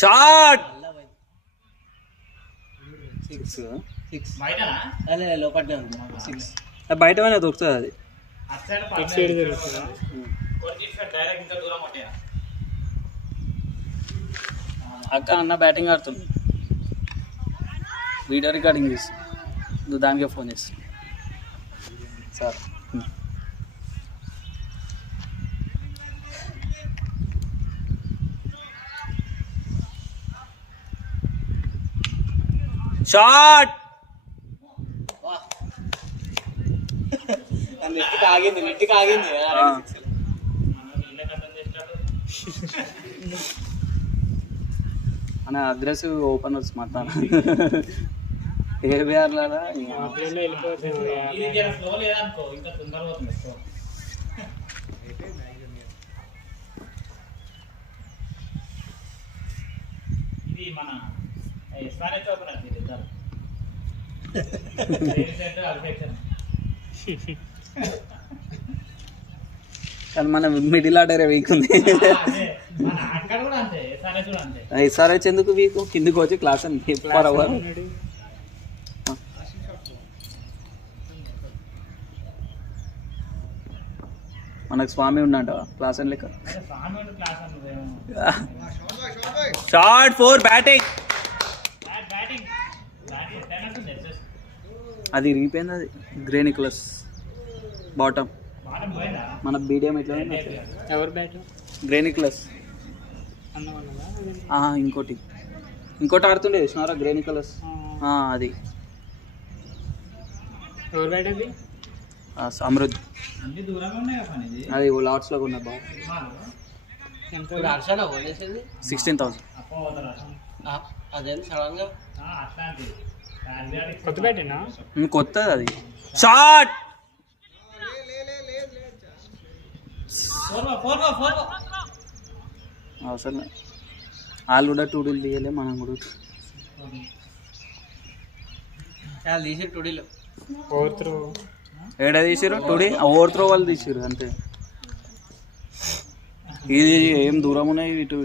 Shot బయట దొరుకుతుంది అది అక్క అన్న బ్యాటింగ్ ఆడుతుంది వీడియో రికార్డింగ్ చేసి నువ్వు దానికే ఫోన్ చేస్తాను సార్ షాట్ నెట్టికి ఆగింది అన్న అగ్రెసివ్ ఓపెనర్స్ మాట్లాడ ఏబిఆర్లా ఇది మన కానీ మన మిడిల్ ఆర్డర్ వీక్ ఉంది. ఎస్ఆర్హెచ్ ఎందుకు వీక్? కిందికి వచ్చి క్లాస్ అని ఫర్ అవర్ మనకు స్వామి ఉన్నాడు క్లాస్ అని లెక్క. షార్ట్ 4 బ్యాటింగ్ అది ఇరిగిపోయింది. అది గ్రే నిక్లస్ బాటమ్ మన బీడియం ఎట్లా ఎవరు బ్యాట్ గ్రే నిక్లస్ ఇంకోటి ఆడుతుండే చూసినారా గ్రే నిక్లస్ అది ఎవరు బ్యాట్ అది అమృత్ అది లాట్స్లో ఉన్న బాగా 16,000 అదేం సడన్గా కొత్త బ్యాటేనా? కొత్తది అది. షాట్ అవసరం వాళ్ళు కూడా 2 డీలు తీయలే, మనం కూడా తీసి 2 డీలు ఏడా తీసారు 2 డీ ఓవర్ త్రో వాళ్ళు తీసారు అంతే. ఇది ఏం దూరం ఉన్నాయి ఇటు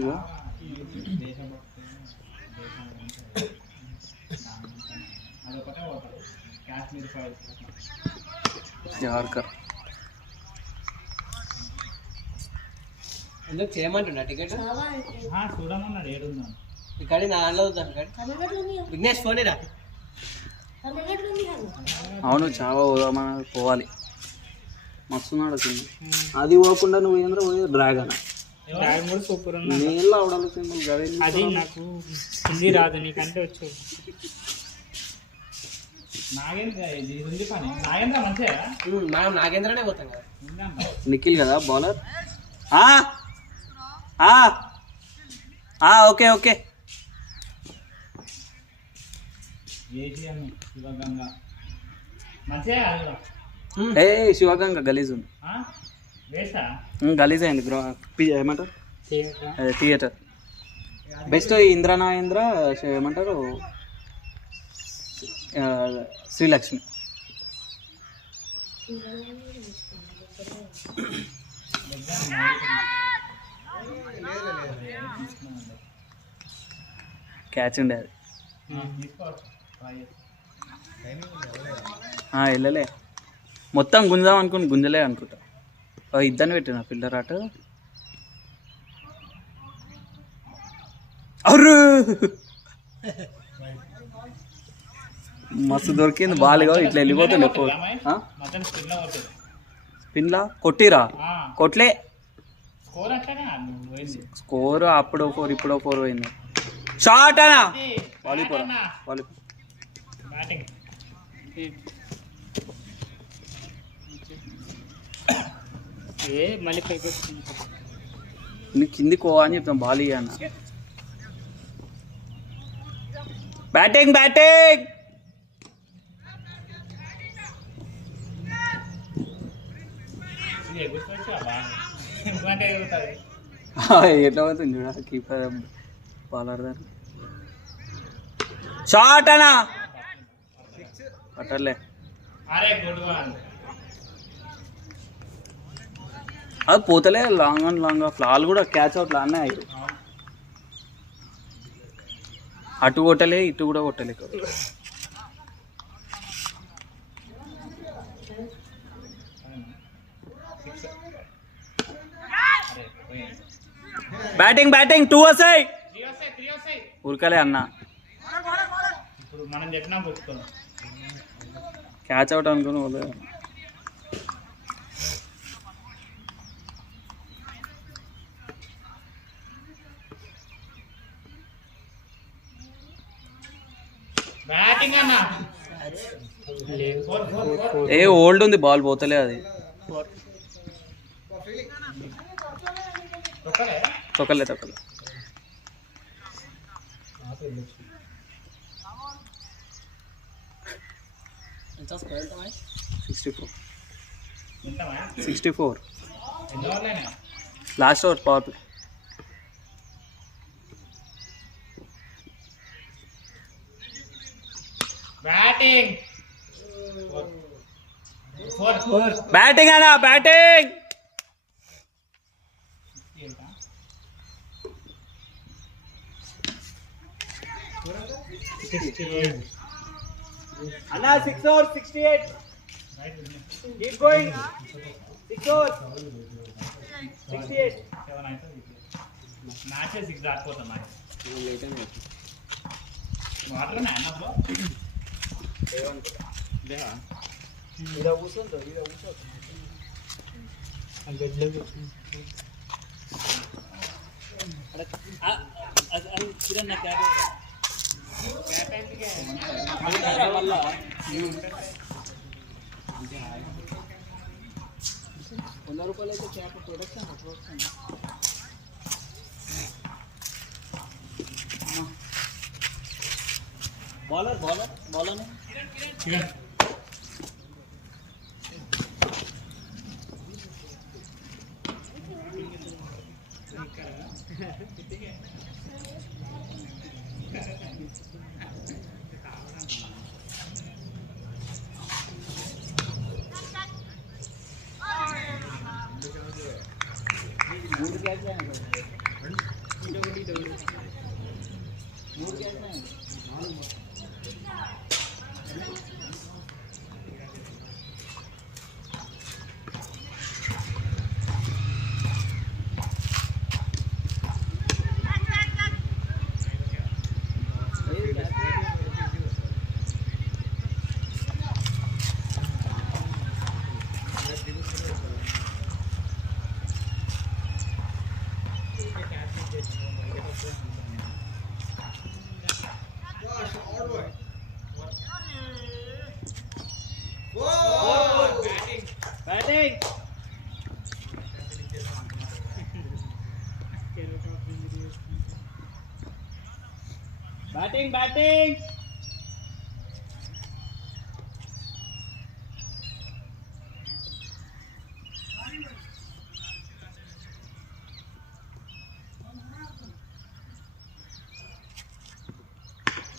యార్కర్ ఎందుకు చేయమంటున్నా టికెట్ చూడమన్నాడు ఏడుందా ఇక్కడ నాలో విఘ్నేష్ ఫోనేరా. అవును చాలా పోదామని పోవాలి మస్తున్నాడు అసలు. అది పోకుండా నువ్వు ఏంద్ర పోయే డ్రాగన్ సూపర్ నీళ్ళు అవడాలి సింపుల్ గదే. అది నాకు హిందీ రాదు, నీకంటే వచ్చు. నాగేంద్రనే పోతాం కదా. నిఖిల్ కదా బౌలర్. Okay okay. ఏ శివగంగ గలీజ్ ఉంది, గలీజ్ అయింది బ్రో. ఏమంటారు అదే థియేటర్ బెస్ట్. ఇంద్రనాగేంద్ర ఏమంటారు శ్రీలక్ష్మి. క్యాచ్ ఉండే అది వెళ్ళలే. మొత్తం గుంజాం అనుకుని గుంజలే అనుకుంటా. ఇద్దరిని పెట్టిన ఫిల్డర్ ఆట. అర్రు మస్తు దొరికింది బాల్గా. ఇట్లా వెళ్ళిపోతుంది ఎప్పుడు. స్పిన్లా కొట్టిరా కొట్లే. స్కోర్ అప్పుడు 4 ఇప్పుడు 4 పోయింది. షాట్ అనా వాలీబాల్ మళ్ళీ కిందికి పోవా అని చెప్తాం. బాల్ అన్న బ్యాటింగ్ బ్యాటింగ్. ఎట్లా అవుతుంది చూడ కీపర్ బౌలర్ దాన్ని. షాట్ అనా పట్టలే. అది పోతలే లాంగ్ అండ్ లాంగ్ ఫ్లాల్ కూడా క్యాచ్ అవుట్ లానే అయ్యారు. అటు కొట్టలే ఇటు కూడా కొట్టలే. బ్యాటింగ్ బ్యాటింగ్ 2 వస్తాయి ఉరకలే అన్న. ఇప్పుడు మనం చెప్పినా కొట్టుకోవాలి. క్యాచ్ అవుట్ అనుకుని వాళ్ళు బ్యాటింగ్ అన్న ఏ ఓల్డ్ ఉంది బాల్ పోతలే అది. తొక్కలే తొక్కలే. ఎంత స్క్వేర్ టైం 64 ఎంతమా 64 ఎన్ని ఓవర్లైనా last over power play. Batting batting అన్నా బ్యాటింగ్. అన్న 6 over 68 keep going 6 over 68 match 6 దాటిపోతాం. మ్యాచ్ వాటర్ అన్నప్పుడు ఇలా కూర్చోండి ఇలా కూర్చోండి బెడ్లో కిరణ్ నా క్యాబ్ 100 రూపాయలు అయితే cap production bowler bowler bowler మూడు క్యాచ్ మూడు catch batting batting batting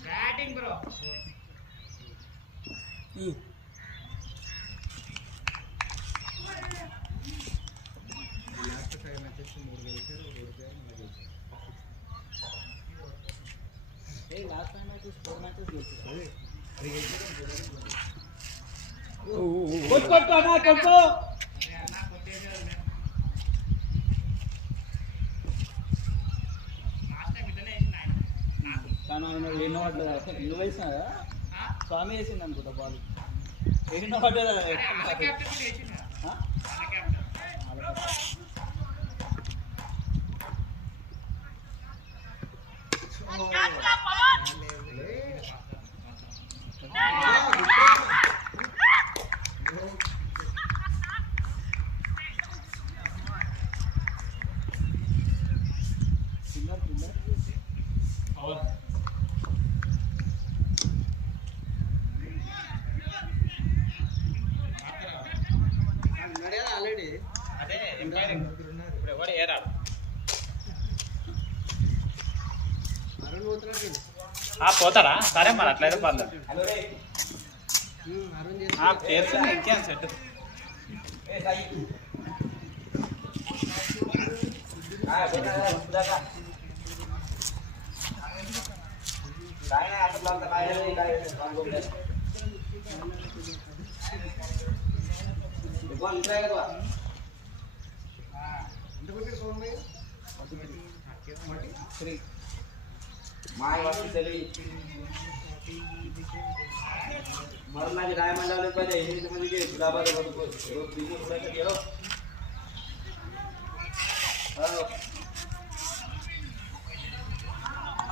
batting bro. Last time అయితే 4 మ్యాచెస్ గెలిచారు. కొట్టు అన్నా కొట్టు. కానీ ఎన్నో పడ్డదా నువ్వు వేసినాదా స్వామి వేసింది అనుకుంటా బాల్ ఎన్నో పడ్డదా. ఆల్రెడీ అదే ఇప్పుడు ఎవరు ఏరా పోతారా? సరే మరి అట్లయితే పర్లేదు. చేస్తున్నా ఇంకేం సెట్ काय नाही आता काय कोण काय का माय वाटली सगळी मरणाची काय म्हणलं पाहिजे म्हणजे गुलाबाद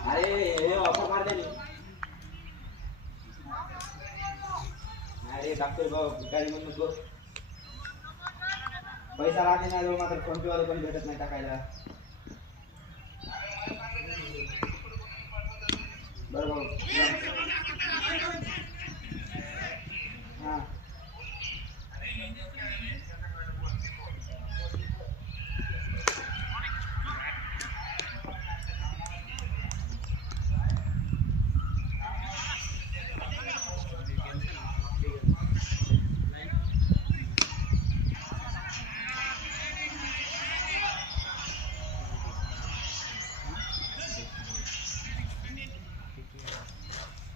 अरे हे ऑफर मारते मी अरे डॉक्टर भाऊ भिकारी म्हणून नको पैसा राहते नाही मात्र फोन पे वाला पण भेटत नाही टाकायला बरोबर हां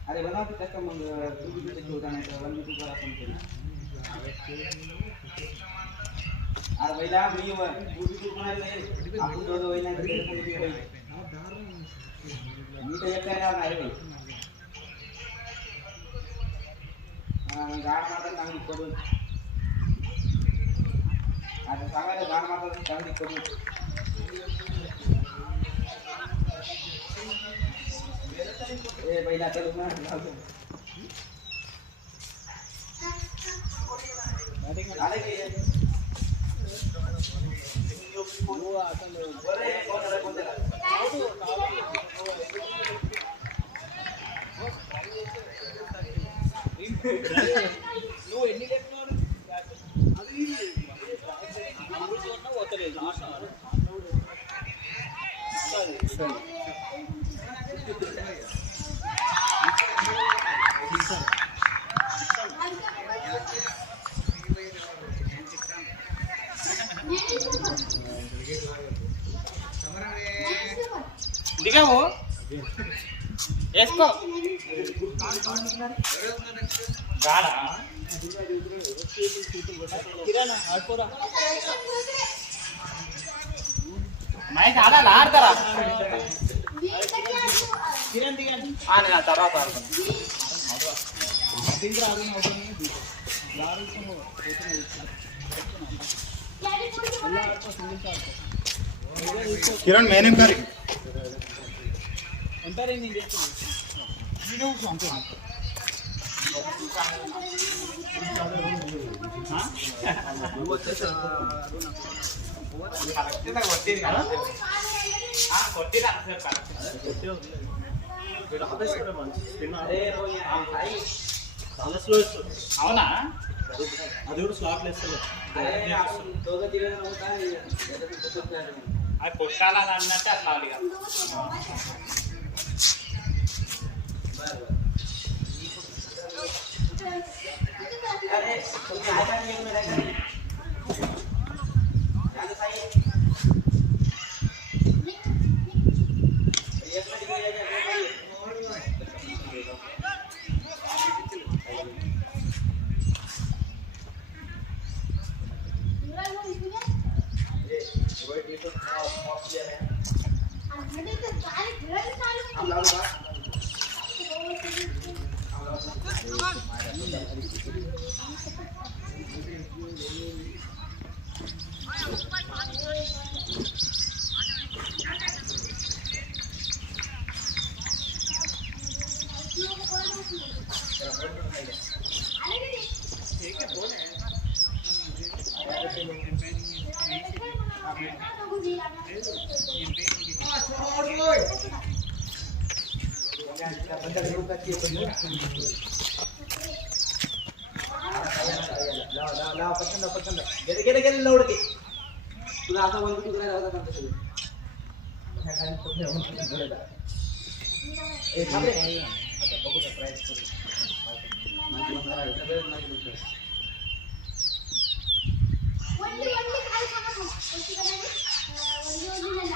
अरे बना कसं मग तुम्ही ठेवता नाही तर वन करा पण तरी अरे पहिला मी आपण दोघं होईल नाही मी तर एकटा येणार नाही रे गाड मारता चांगली करून आता सांगायला गाड मारता चांगली करून ए पहिला चल ना आले की हो आता बरे कोण నువ్వు ఎన్ని లెక్కలు అది పోతలేదు దిగావు వేసుకో గాడా కిరాణా ఆడుకోరా మైక్ ఆడాలి ఆడతారా కిరణ్ దిగండి నేను తర్వాత ఆడుతాను దిగురా ఆడుకుని కిరణ్ మెయిన్ ఎంకారి ఎంపైర్ నేను చేస్తున్నాను చాలా స్లో అవునా అది కూడా స్లాట్ వేస్తుంది అది కొట్టాలని అన్నట్టు అట్లా అడిగా गेले लवडके तुला आता बंद तुला होता का सगळं ए थांबे आता बघू तर प्राइस करू माझी मला सगळं माझी वंडी खाली सांगा वंडी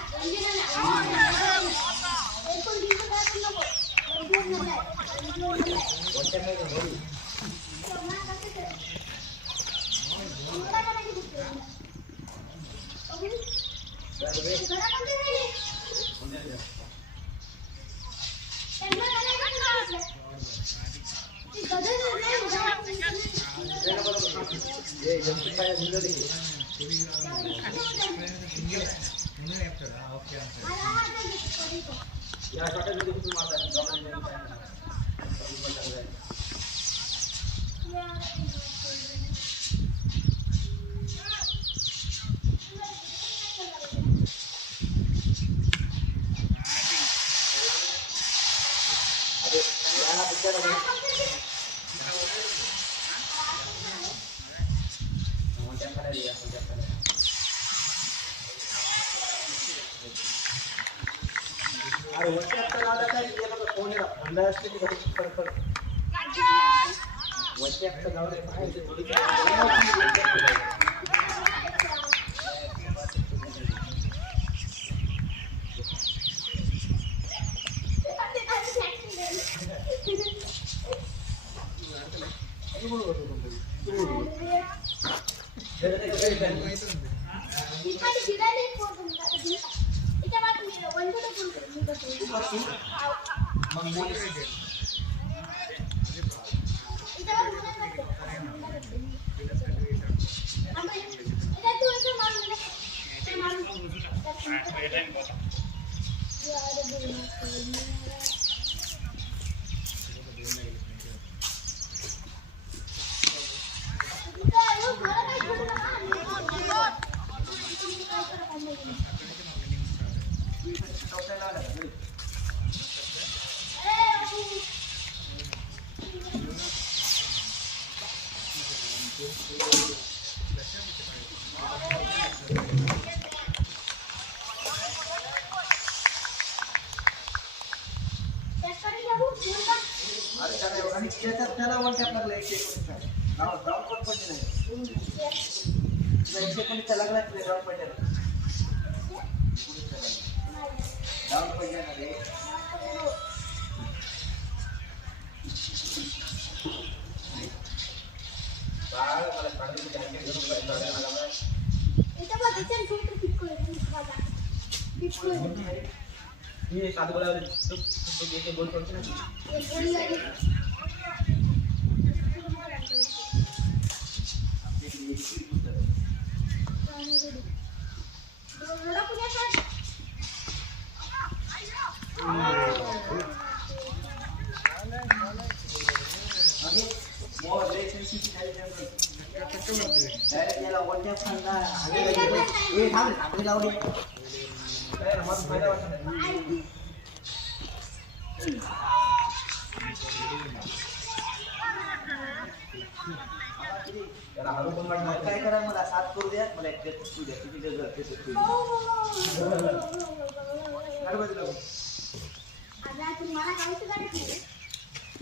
काय करा मला साथ करू द्या मला एक तू द्या तुझी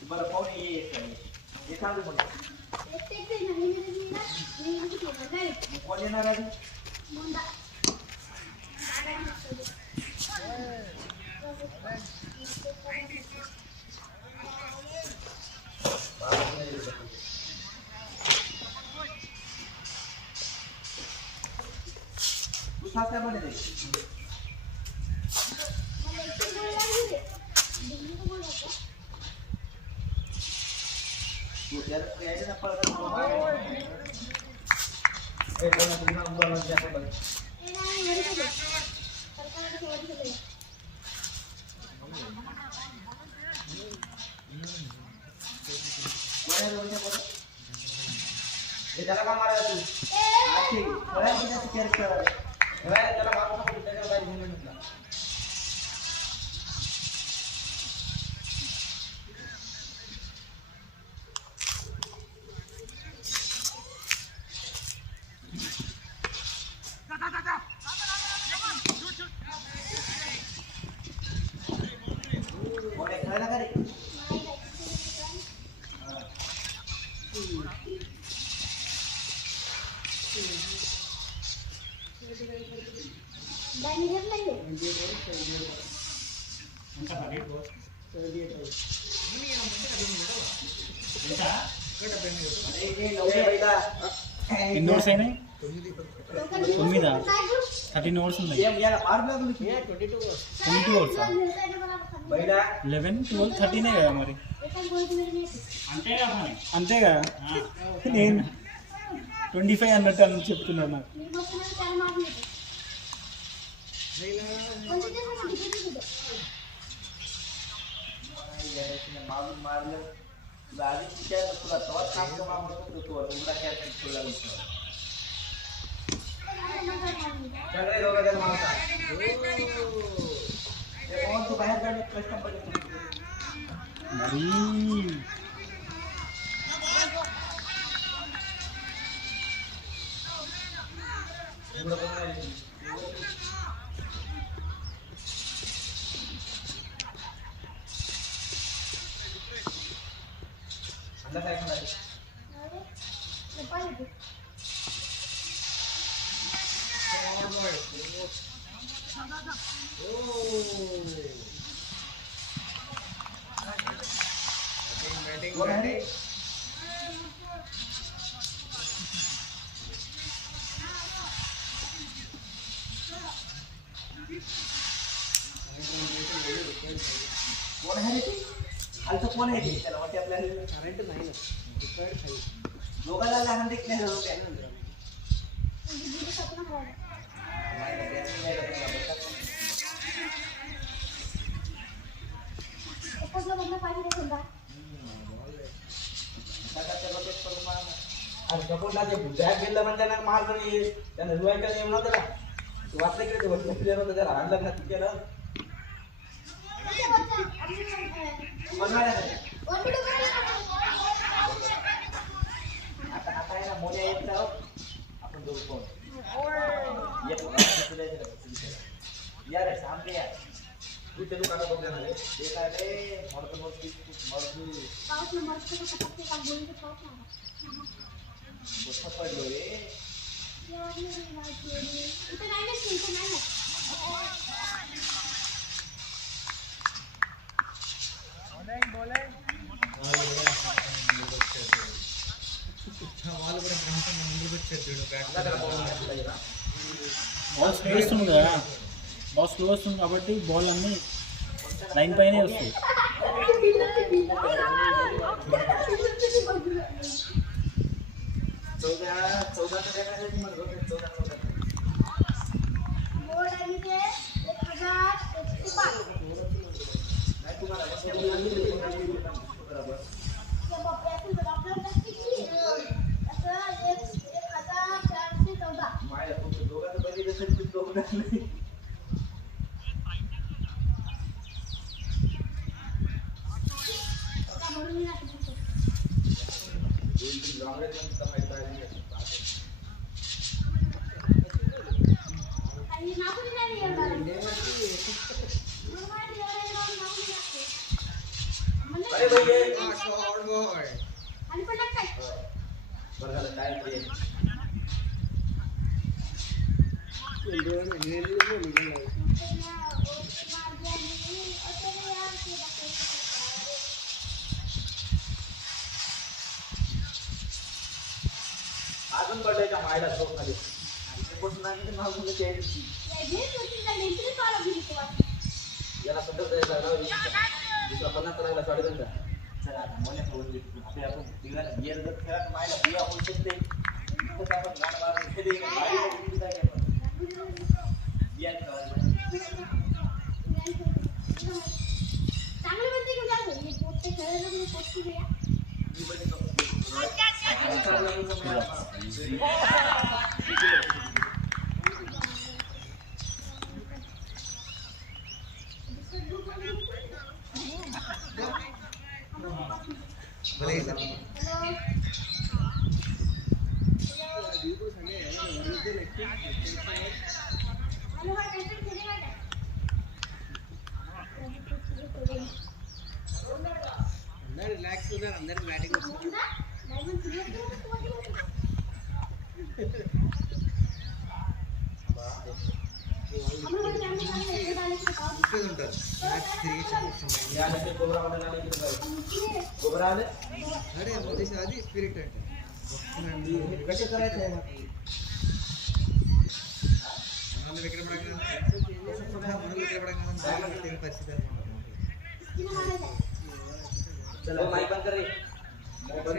बरं पाहुणे ये सांगू मला कोण येणार आहे तू साथ काय म्हणे त्याला का मारायला तू त्याला मारू नको त्याच्यावर काय घेऊन म्हटलं खेळायला का रे डायनिंग टेबल ఎన్ని నోట్స్ అయినాయి 9 13 నోట్స్ ఉన్నాయి 22 నోట్స్ 11 12 13 కదా మరి అంతేగా మరి. అంతేగా నేను 25 అన్నట్టు అని చెప్తున్నాను నాకు మరి बॅग गेला म्हणजे त्यांना मार्ग नाही त्यांना रुवायचा नियम नव्हता का तू वाचलं की ते वचन क्लिअर होतं त्याला आणलं ना केलं आता आता आहे ना मोठ्या येत आपण दोघं कोण या रे सामने या तू ते दुकानात बघ जाणार रे ते काय रे मरतो मोठा पडलो रे బాల్ స్లో వస్తుంది కదా బాల్ స్లో వస్తుంది కాబట్టి బాల్ అన్నీ లైన్ పైనే వస్తాయి अजून पडलंय का मायला झोप मध्ये याला पद्धत दुसरा 50 लागला 5.5 चला आता मोन्या फोन देतो आपल्या आपण दिवाला बियर जर खेळत मायला बिया होऊ शकते इथं आपण गाड मारून खेळले का गाडी किती काय आपण बिया चांगलं म्हणते की काय मी पोटे खेळायला मी पोटे घ्या रिलैक्स उधर अंदर बैटिंग हम लोग याला ते गोबरा वाटायला आले की काय? गोबरा आले? कसे करायचं आहे मग? चला माई बंद कर रे. बंद कर.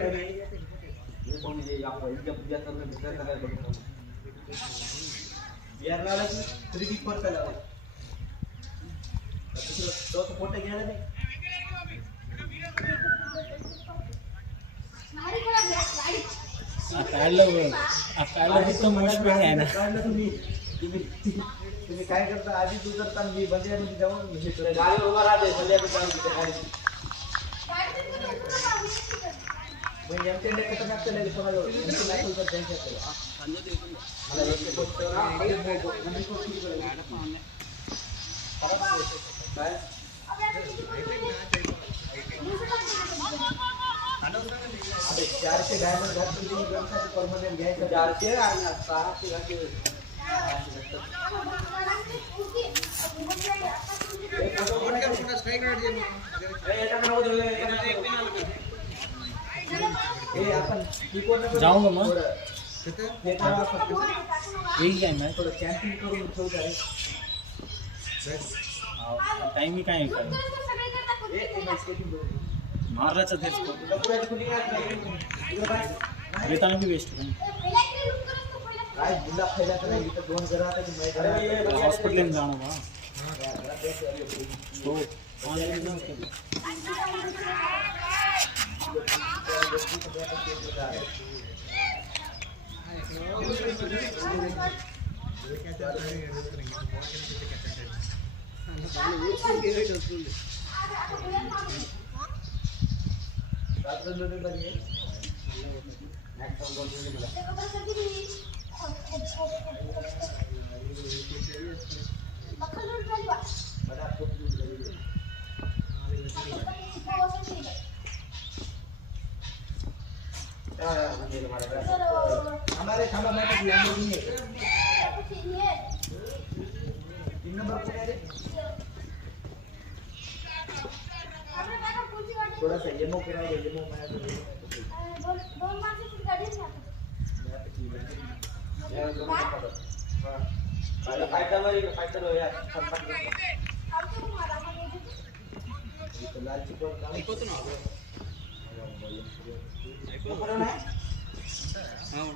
ये कोण जे आपण इतक्या पूजा करून विचार करायला बघतो. बियार लावला की 3D फोट लावला. तो फोटो घ्यायला नाही. मारी करा गाडी काढलं तिथं मस्त आहे ना. काढलं तुम्ही काय करता आधी तू करता मी बंदियामध्ये जाऊन गाडी उभा राहते बंदियामध्ये जाऊन तिथे गाडी मग एमटेंडे कसं नसतं नाही कोणाला नाही तर त्यांच्याकडे मला एक गोष्ट काय अरे 400 डायमंड घातले तुम्ही गनसाठी परमनंट घ्यायचं 400 आणि 600 घातले आपण जाऊ ना मग येईल काय नाही थोडं कॅम्पिंग करून ठेवत आहे टाइम काय मारल्याचं तेच येताना बी वेस्ट काय जिल्हा फैलायचं नाही इथं 2 घर राहतात हॉस्पिटल जाणं बा हो हमारे खाना में लैम्बोर्गिनी है 3 नंबर पे है थोड़ा सा येमो कराओ येमो मैं दोन माणसाची गाडी आहे हां फाइटर यार आमच्या मारा इथं लालची पण ऐकतो ना बरोबर ना हां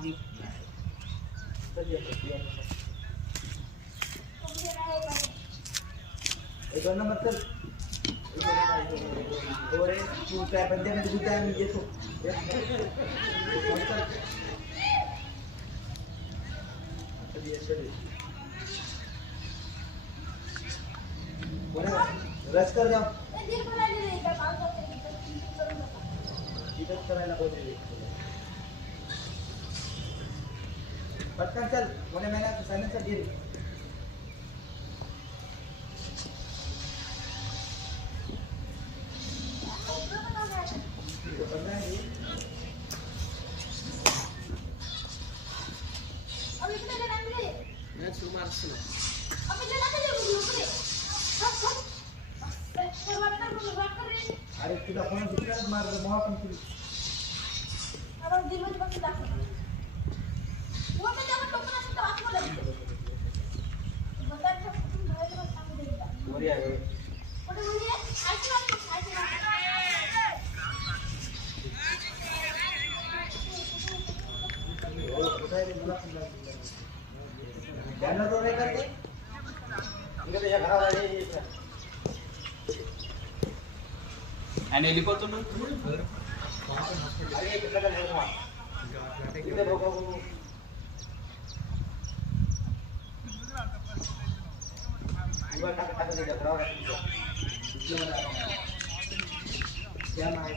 एक नंबर चल ओरे तू काय बंद्यामध्ये गुता मी येतो रस कर जाओ इधर करायला पाहिजे पटकन चल कोणे महिन्यात सायलेन्सर गिरी अरे तुला कोण दुसऱ्याच मारलं मोहा पण तुला वरी आहे जानना तो नहीं करते इकडे या घरावर आहे आणि हेलिकॉप्टर अरे इकडे बघा इकडे टाका दे घरावर क्या नाम है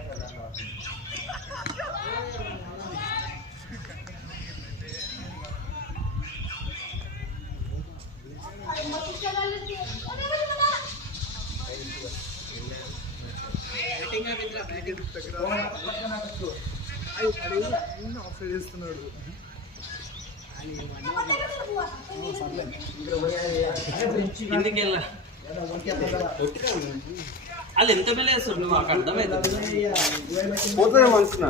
కిందికి వెళ్ళా వాళ్ళు ఎంత మేలు వేస్తారు నువ్వు మాకు అర్థమవుతుంది. పోతుంది మనసున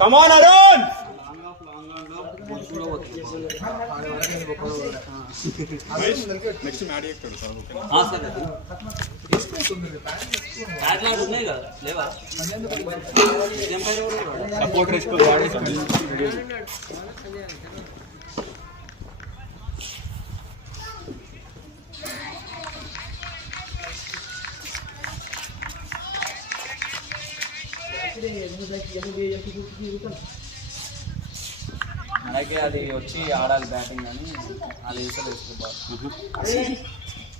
కమాన్ అరుణ్ నెక్స్ట్ మ్యాడ్ చేస్తాడు బ్యాట్లాడ్ ఉన్నాయి కదా లేవా సపోర్ట్ మనకి అది వచ్చి ఆడాలి బ్యాటింగ్ అని వాళ్ళు వేసలు వేసుకోవాలి.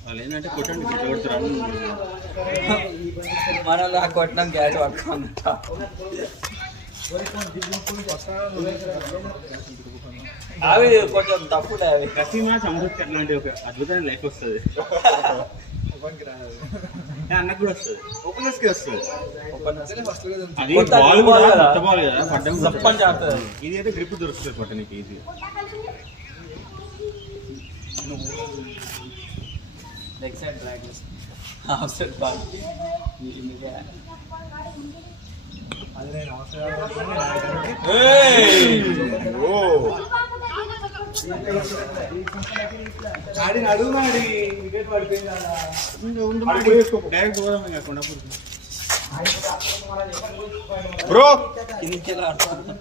వాళ్ళు ఏంటంటే కొట్టండి కొడుతున్నారు మనల్ని ఆ కొట్టడం క్యాచ్ పట్టుకోమంట. అవి కొంచెం తప్పుడే అవి. ప్రతి మ్యాచ్ అమృత్ అట్లాంటి ఒక అద్భుతమైన లైఫ్ వస్తుంది. అన్నకు కూడా వస్తుంది, ఓపెనర్స్కి వస్తుంది. అది బాల్ కూడా కొత్త బాల్ కదా పడ్డం జప్పని ఆడుతుంది. ఇది అయితే గ్రిప్ దొరుకుతుంది పట్టడానికి easy. Leg side drag half side ball direct పోదాం కాకుండా బ్రో కిందికి ఆడుతుంది.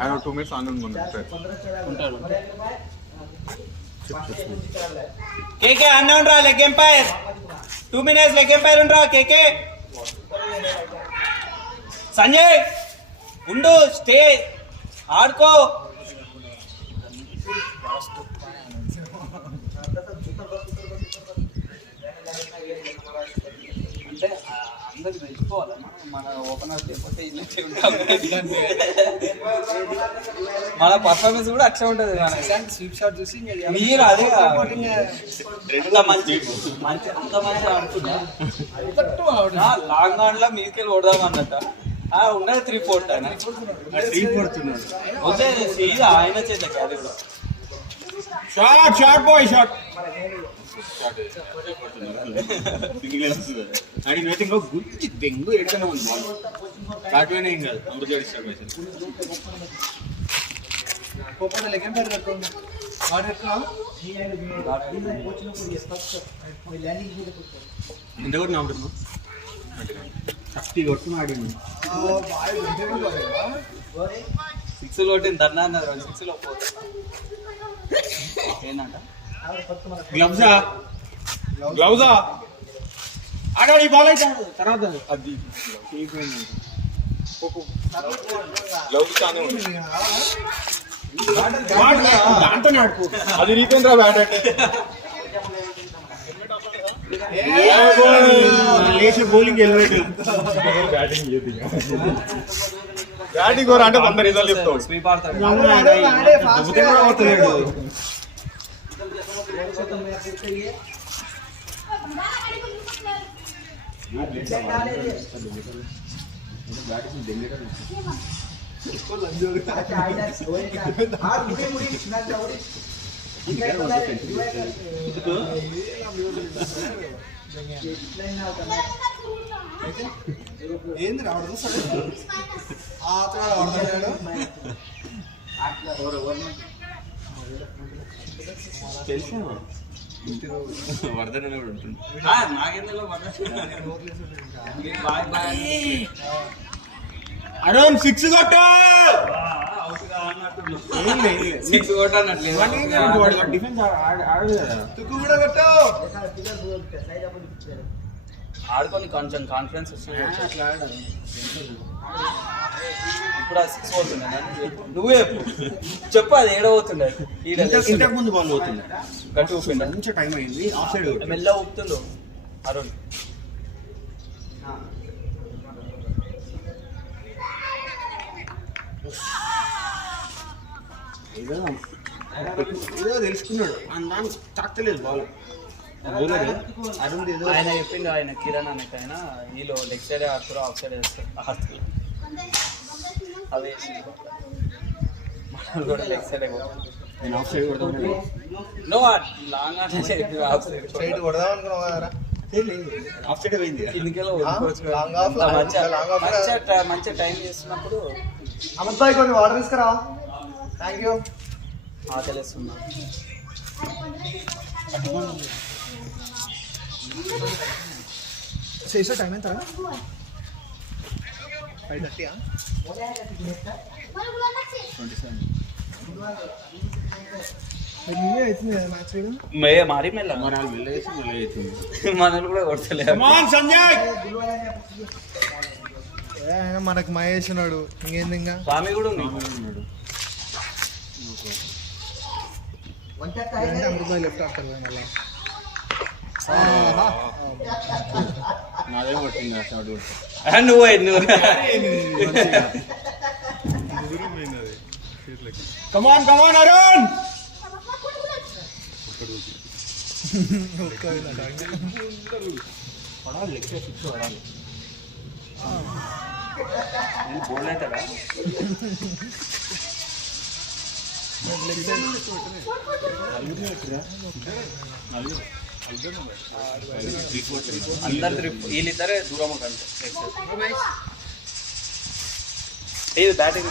2 minutes ఆన్ ఉంటాడు. కేకే అన్న ఉండరా leg umpire 2 minutes leg umpire ఉండరా కేకే సంజయ్ ఉండు స్టే ఆడుకో అంటే అందరికి తెలుసుకోవాలి మన ఓపెనర్ లేకపోతే ఇలాంటి ఉంటాం. మన పర్ఫార్మెన్స్ కూడా అట్లా ఉంటుంది. స్వీప్ షాట్ చూసి మీరు అదే అంత మంచి ఆడుతున్నా లాంగ్ ఆన్ లో మీకెళ్ళి కొడదాం అన్నట్ట ఉన్నది 3-4 వద్దే ఆయన చేద్దాం. అది కూడా షార్ట్ బాయ్ షార్ట్ అని ఇంకా గుర్తి దెంగు ఎక్కడనే ఉంది బాల్ కాకపోయినా ఏం కాదు. అమృత ఎంత కొట్టిన అమృత 30 కొట్టున ఆడింది. 6 కొట్టింది దన్నా అన్నారు. 6 లో ఏంటంట గ్లౌజా ఆడాడు ఈ బాల్ అయితే తర్వాత అది దాంతోనే ఆడుకో. అది రీకేంద్ర బ్యాట్ అంటే లేచి బౌలింగ్ వెళ్ళినట్టు బ్యాటింగ్ కోర అంటే 100 రిజల్ట్ చెప్తావు. స్వీప్ ఆడతాడు. ఏంది రావడం తెలుసా వరదనే కూడా ఉంటుంది. నాగేంద్రలో అరుణ్ 6 కొట్టు. 6 కొట్టనట్లేదు. డిఫెన్స్ ఆడదు కదా. ఆడుకొని కొంచెం కాన్ఫిడెన్స్ వస్తుంది. అట్లా ఆడదు. ఇప్పుడు 6 పోతుండే నువ్వే చెప్పు. అది ఏడవుతుండే ఇంతకు ముందు బాల్ పోతుంది గట్టి ఊపిండ కొంచెం టైం అయింది. ఆఫ్ సైడ్ మెల్ల ఊపుతుండు అరుణ్. ఏదో తెలుసుకున్నాడు దానికి తాకలేదు బాల్. అరుణ్ ఏదో ఆయన చెప్పిండు. ఆయన కిరణ్ అన్నట్టు ఆయన వీళ్ళు లెగ్ సైడ్ ఆడుతారు ఆఫ్ సైడ్ వేస్తారు ఆడుతారు. అదే మన కూడా లెగ్ సైడ్ నేను ఆఫ్ సైడ్ కొడతాను. నో లాంగ్ అంటే ఆఫ్ సైడ్ స్ట్రైట్ కొడదాం అనుకున్నావా కదరా? ఆఫ్ సైడ్ పోయింది. కిందికెళ్ళి లాంగ్ ఆఫ్, లాంగ్ ఆఫ్. మంచిగా టైం చేస్తున్నప్పుడు అమృత్ భాయ్ కొన్ని వాటర్ తీసుకురా. Thank you. ఆకలిస్తున్నా. చేసే టైం ఎంత? 5:30. మరి గులాబ్ నచ్చి 27. నిన్నే అవుతుంది కదా మ్యాచ్ వీడు. మారి మెల్ల మరి వాళ్ళు వెళ్ళేసి మళ్ళీ అవుతుంది. మనల్ని కూడా కొడతలేదు. సంజయ్ ఆయన మనకు మహేష్ ఉన్నాడు, ఇంకేంది ఇంకా స్వామి కూడా ఉంది. అంటే అమృత్ భాయ్ లెఫ్ట్ ఆడతారు మళ్ళీ. నాదే కొట్టింది ఆ షాట్ కొట్టి. నువ్వు కమాన్ అరుణ్. బోల్ అవుతాడా? అందరు వీళ్ళిద్దరే దూరం ఉంటుంది. ఇది బ్యాటింగ్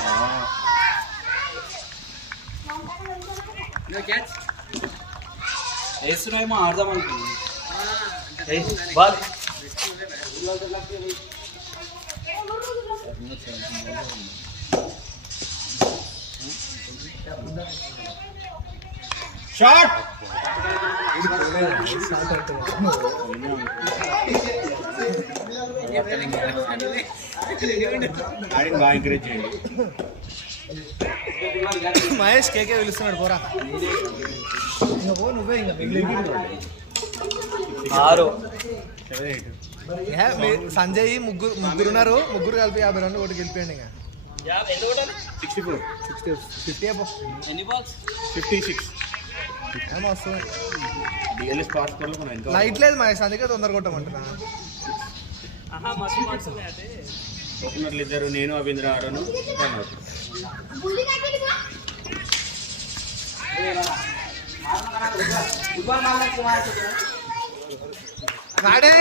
వేస్తున్నాయేమో ఆడదాం అనుకుంది. Ball shot. ఆయన బాగా ఎంకరేజ్ చేయండి. మహేష్ కేకే పిలుస్తున్నాడు, పోరా ఇంకా పో నువ్వే. ఇంకా 6 సంజయ్ ముగ్గురున్నారు, ముగ్గురు కలిపి 50 రన్లు ఒకటి గెలిపోయండి. ఇంకా 64 50 అయిపో. ఎన్ని బాల్స్? 56. ఏమో వస్తుంది. డిఎల్ఎస్ పాస్ స్కోర్లో మనం ఇంకా నైట్ లేదు మహేష్, అందుకే తొందర కొట్టమంటున్నా. ఓపెనర్లు ఇద్దరు, నేను అభింద్ర ఆడను. బుల్లి కట్టేదిగా నాడే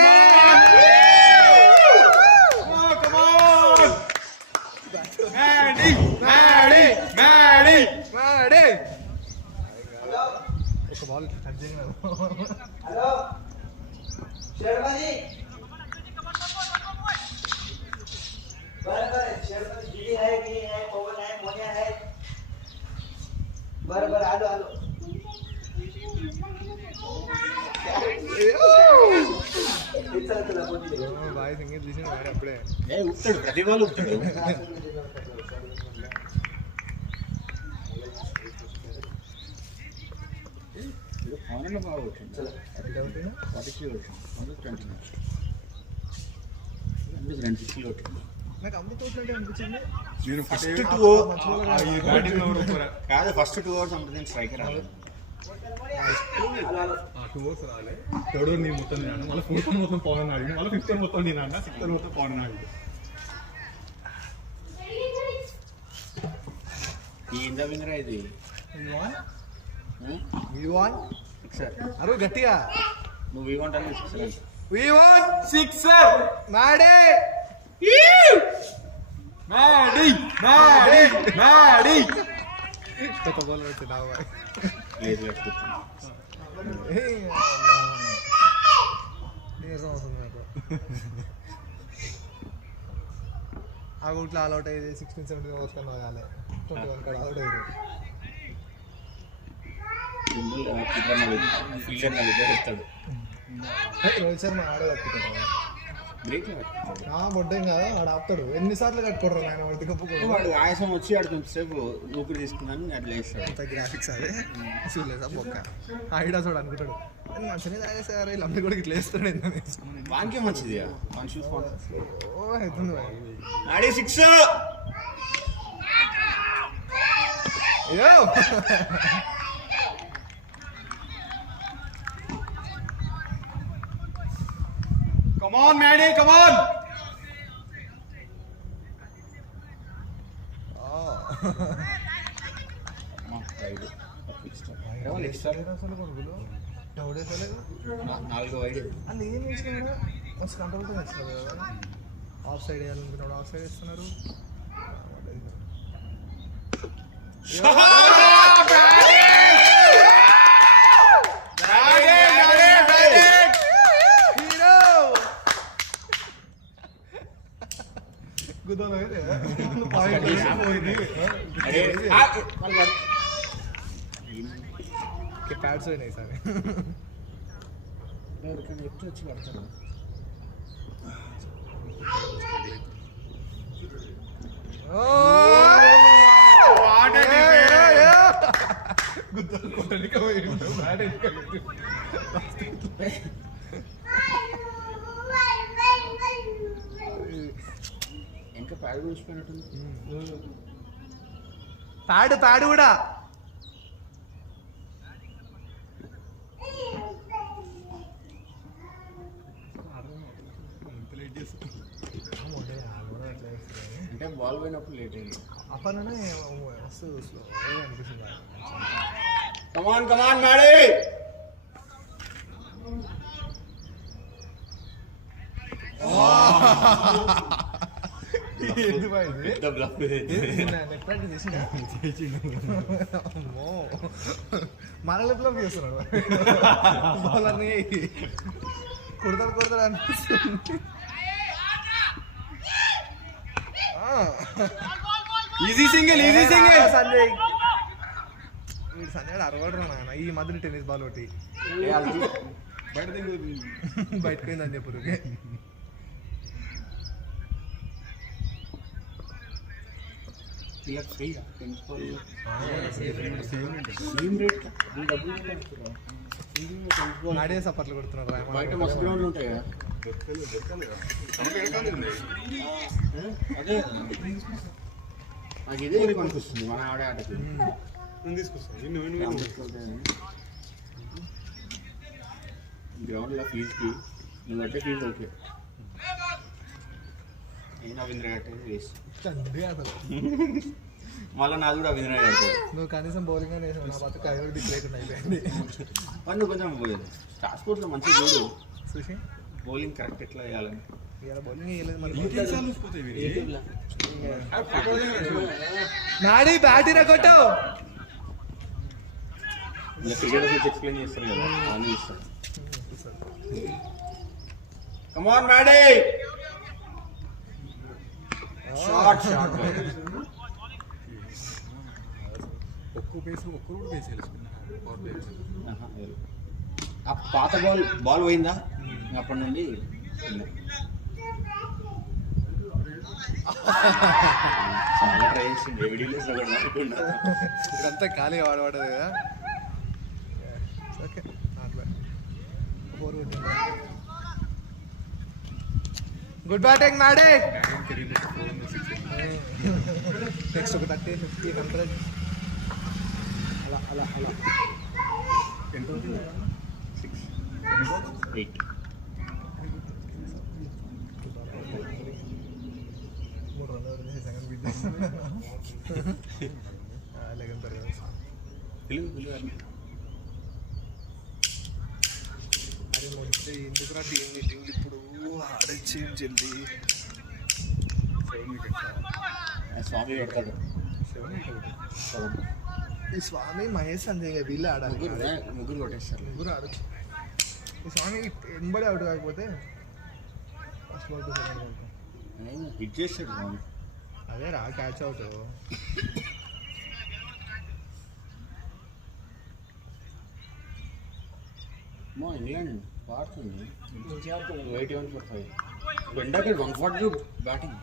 ఒక బాల్ కట్ చేయగలరు. బాయ్ సంగీత్ తీసిన వాడు అప్పుడే. ఊపుతాడు, ప్రతి వాళ్ళు ఊపుతాడు. ఫైనల్లో బాగా వచ్చింది. 43 వచ్చింది. 260 వచ్చింది. నాకు అమృత్ వచ్చినట్టే అనిపించింది. నేను ఫస్ట్ 2 కాదు, ఫస్ట్ 2 ఓవర్స్ అమృత్ స్ట్రైకర్ రాలేదు. 2 ఓవర్స్ రాలే. థర్డ్ ఓవర్ నేను మొత్తం తిన్నాను, మళ్ళీ 4th ఓవర్ మొత్తం పవన్ ఆడి, మళ్ళీ 5th ఓవర్ మొత్తం నేను ఆడినా, 6th ఓవర్ మొత్తం పవన్ ఆడి. ఏందా వినరా ఇది? సిక్సర్. అరు గట్టిగా నువ్వు ఇవ్వంటాను సిక్సర్. సిక్సర్ నాడే కొత్త బాల్ వచ్చింది. లేదు కట్టుకుంటున్నా. నీరసం వస్తుంది నాకు. ఆ గుట్లో ఆల్అౌట్ అయ్యేది 16-17 ఓవర్స్ కన్నా కాలే. 21 కాడ అవుట్ అయ్యారు. ఫీల్డర్ నలుగురు ఇస్తాడు. రోహిత్ శర్మ ఆడే కట్టుకుంటాడు. బ్రేక్ బొడ్డేం కాదు, వాడు ఆపుతాడు. ఎన్నిసార్లు కట్టుకోడు ఆయన వాడికి కప్పుకోడు. వాడు ఆయాసం వచ్చి ఆడు కొంచెంసేపు ఊపిరి తీసుకున్నాను, అట్లా వేస్తాడు. అంత గ్రాఫిక్స్ అదే చూడలేదా బొక్క ఆడిడా చూడు అనుకుంటాడు. మంచిగా తాగేసారు వీళ్ళందరూ కూడా ఇట్లా వేస్తాడు. ఏంటని వానికే మంచిది. వన్ షూస్ ఓ అవుతుంది ఆడే 6. అయ్యో Come on, Maddie, come on! అసలు కొడుకులు ఎవడేసలేదు 4 వైడ్ వాళ్ళు ఏం వేసినా మస్తు కంట్రోల్తో వేస్తున్నారు కదా. ఆఫ్ సైడ్ వేయాలనుకున్నాడు ఆఫ్ సైడ్ వేస్తున్నారు. గుద్దాలో ప్యాడ్స్ అయినాయి సార్. వచ్చి పడతారు. గుద్దాలు కొట్టడానికి పోయి ఇంకా ప్యాడ్ చూసిపోయినట్టుంది. ప్యాడ్ కూడా అంటే బాల్ పోయినప్పుడు లేట్ అయింది. అప్పనే వస్తు స్లో అనిపిస్తుంది. కమాన్ మ్యాడీ. ఏంది బాయ్ ఇది? పెద్ద బ్లఫ్ ఇది. నెట్ ప్రాక్టీస్ చేసిండా? అమ్మో మన లెప్లో చేస్తున్నాడు బాలర్ని కొడతాడు అనిపిస్తుంది. ఈజీ సింగిల్ సంజయ్ వీడు సంజయ్ అరవడు నాయన. ఈ మధ్యన టెన్నిస్ బాల్ ఒకటి బయటకు పోయిందని చెప్పు. నాడే సపర్లు కొడుతున్నారు బయట మస్తు గ్రౌండ్లు ఉంటాయి కదా. అదే నాకు ఇదే పనికొస్తుంది మన ఆడే ఆటకి. గ్రౌండ్లో ఫీజుకి నువ్వు కట్టే ఫీజు ఓకే. అవింద్ర కట్టే వేస్ట్. మళ్ళీ నాది కూడా అవింద్ర కట్టాడు. నువ్వు కనీసం బౌలింగ్ అని వేసావు. నా బతుకు ఐదు దిక్కు లేకుండా అయిపోయింది. నువ్వు కొంచెం పోయేది స్టార్ స్పోర్ట్స్లో మంచిగా చూడు. చూసి బౌలింగ్ కరెక్ట్ ఎట్లా వేయాలని. ఇలా బౌలింగ్ వేయలేదు మరి. నాడి బ్యాట్ ఇరగొట్టావు. ఇలా క్రికెట్ గురించి ఎక్స్ప్లెయిన్ చేస్తారు కదా అని ఇస్తారు. కమాన్ మ్యాడీ. షార్ట్ ఒక్కరు కూడా పేస్ ఆ పాత బాల్ పోయిందా అప్పటి నుండి చాలా ట్రై చేసింది. ఇదంతా ఖాళీ వాడబడదు కదా. ఓకే గుడ్ బ్యాటింగ్ నాడే. నెక్స్ట్ ఒక 30, 50, 100 అలా ఎంత అవుతుంది? 6, 8 3 రన్లు సెకండ్ బీట్ 11 తర్వాత అరే మొదటి ఎందుకురా టీం మీటింగ్ ఇప్పుడు ఆడేం జల్దీ. స్వామి పెడతాడు. ఈ స్వామి మహేష్ అంతే వీళ్ళే ఆడాలి. ముగ్గురు కొట్టేస్తారు. ముగ్గురు ఆడచ్చు. ఈ స్వామి ఎంబడి అవుట్ కాకపోతే first ball second ball hit చేస్తాడు స్వామి. అదే రా క్యాచ్ అవుట్. మా ఇంగ్లాండ్ ఆడుతుంది మంచిగా ఆడుతుంది. 81 for 5 ఎండాక 140 బ్యాటింగ్.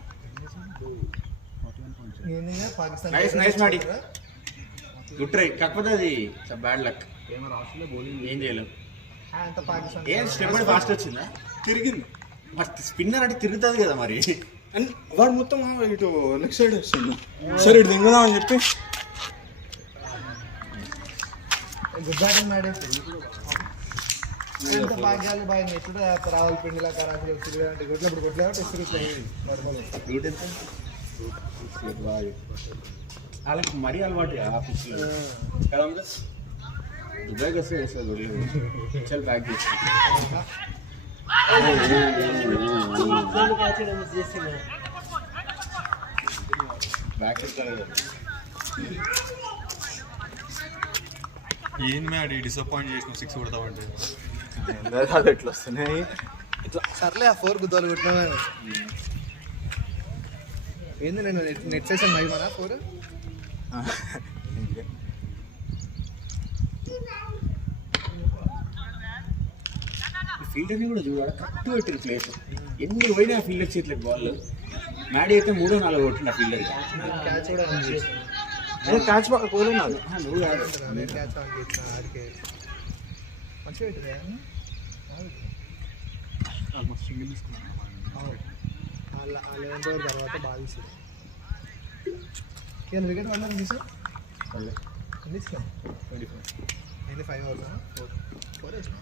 పాకిస్తాన్ నైస్ మాడి. Good try. కాకపోతే అది బ్యాడ్ లక్. ఏం చేయలేం. అంత పాకిస్తాన్ ఏం స్టెప్ ఫాస్ట్ వచ్చిందా? తిరిగింది. మరి స్పిన్నర్ అంటే తిరుగుతుంది కదా మరి. అండ్ వాడు మొత్తం ఇటు లెఫ్ట్ సైడ్ వస్తుంది. సరే ఇటు దింగుదాం అని చెప్పి గుడ్ బ్యాటింగ్ ఆడేసి ఎంత భాగ్యాలు బాగా ఎప్పుడు రావులపిండిలా కరాచీ అంటే గొడ్లు ఇప్పుడు కొట్లేమంటే ఇసురు నార్మల్. రూట్ ఎంత? వాళ్ళకి మరీ అలవాటు ఆ పిచ్చిలో కదా దుబాయ్కి వస్తే చేస్తారు గుడి చాలా బ్యాగ్ చేస్తారు బ్యాక్ ఎక్కడ ఏం మ్యాడ్ డిసప్పాయింట్ చేసిన 6 కొడతావంటే అది ఎట్లా వస్తున్నాయి ఇట్లా సర్లే ఆ 4 గుద్దాలు కొట్టినా ఏంది నేను నెట్ సెషన్ అయిపోనా 4 ఫీల్డర్ని కూడా చూడాలి కరెక్ట్ పెట్టిన ప్లేస్ ఎన్ని పోయినా ఫీల్డర్ చేతిలో బాల్ మ్యాడీ అయితే 3-4 కొట్టిన ఫీల్డర్ క్యాచ్ కూడా క్యాచ్ పోలేదు నాకు నువ్వు కాదు క్యాచ్ ఆడికే మంచిగా పెట్టింది ఆల్మోస్ట్ సింగిల్ తీసుకున్నాను వాళ్ళ 11 ఓవర్ తర్వాత బాగా తీసారు కేవలం వికెట్ వన్ తీసారు ఎన్ని ఇచ్చాను 5 ఓవర్స్ 4 వేసినా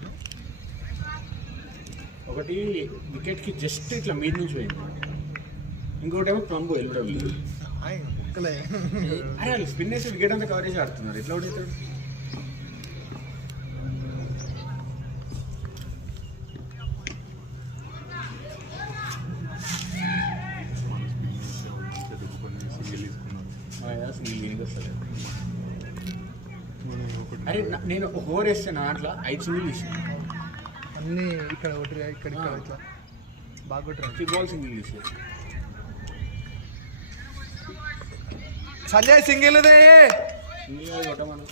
ఒకటి వికెట్కి జస్ట్ ఇట్లా మీద నుంచి పోయింది ఇంకోటి ఏమో ప్లంబో ఎల్బిడబ్ల్యూ ఒక్కలే అరే వాళ్ళు స్పిన్ వేసి వికెట్ అంతా కవరేజ్ ఆడుతున్నారు ఎట్లా ఓడిస్తాడు సింగిల్ తీసుకున్నాను సింగిల్ గేమ్కి వస్తుంది అరే నేను ఒక ఓవర్ వేస్తే నా దాంట్లో 5 సింగిల్ తీసాను అన్నీ ఇక్కడ ఒకటి ఇక్కడ ఇట్లా బాగా కొట్టారు 3 బాల్ సింగిల్ తీసాను సంజయ్ సింగిల్ సింగిల్ కొట్టమను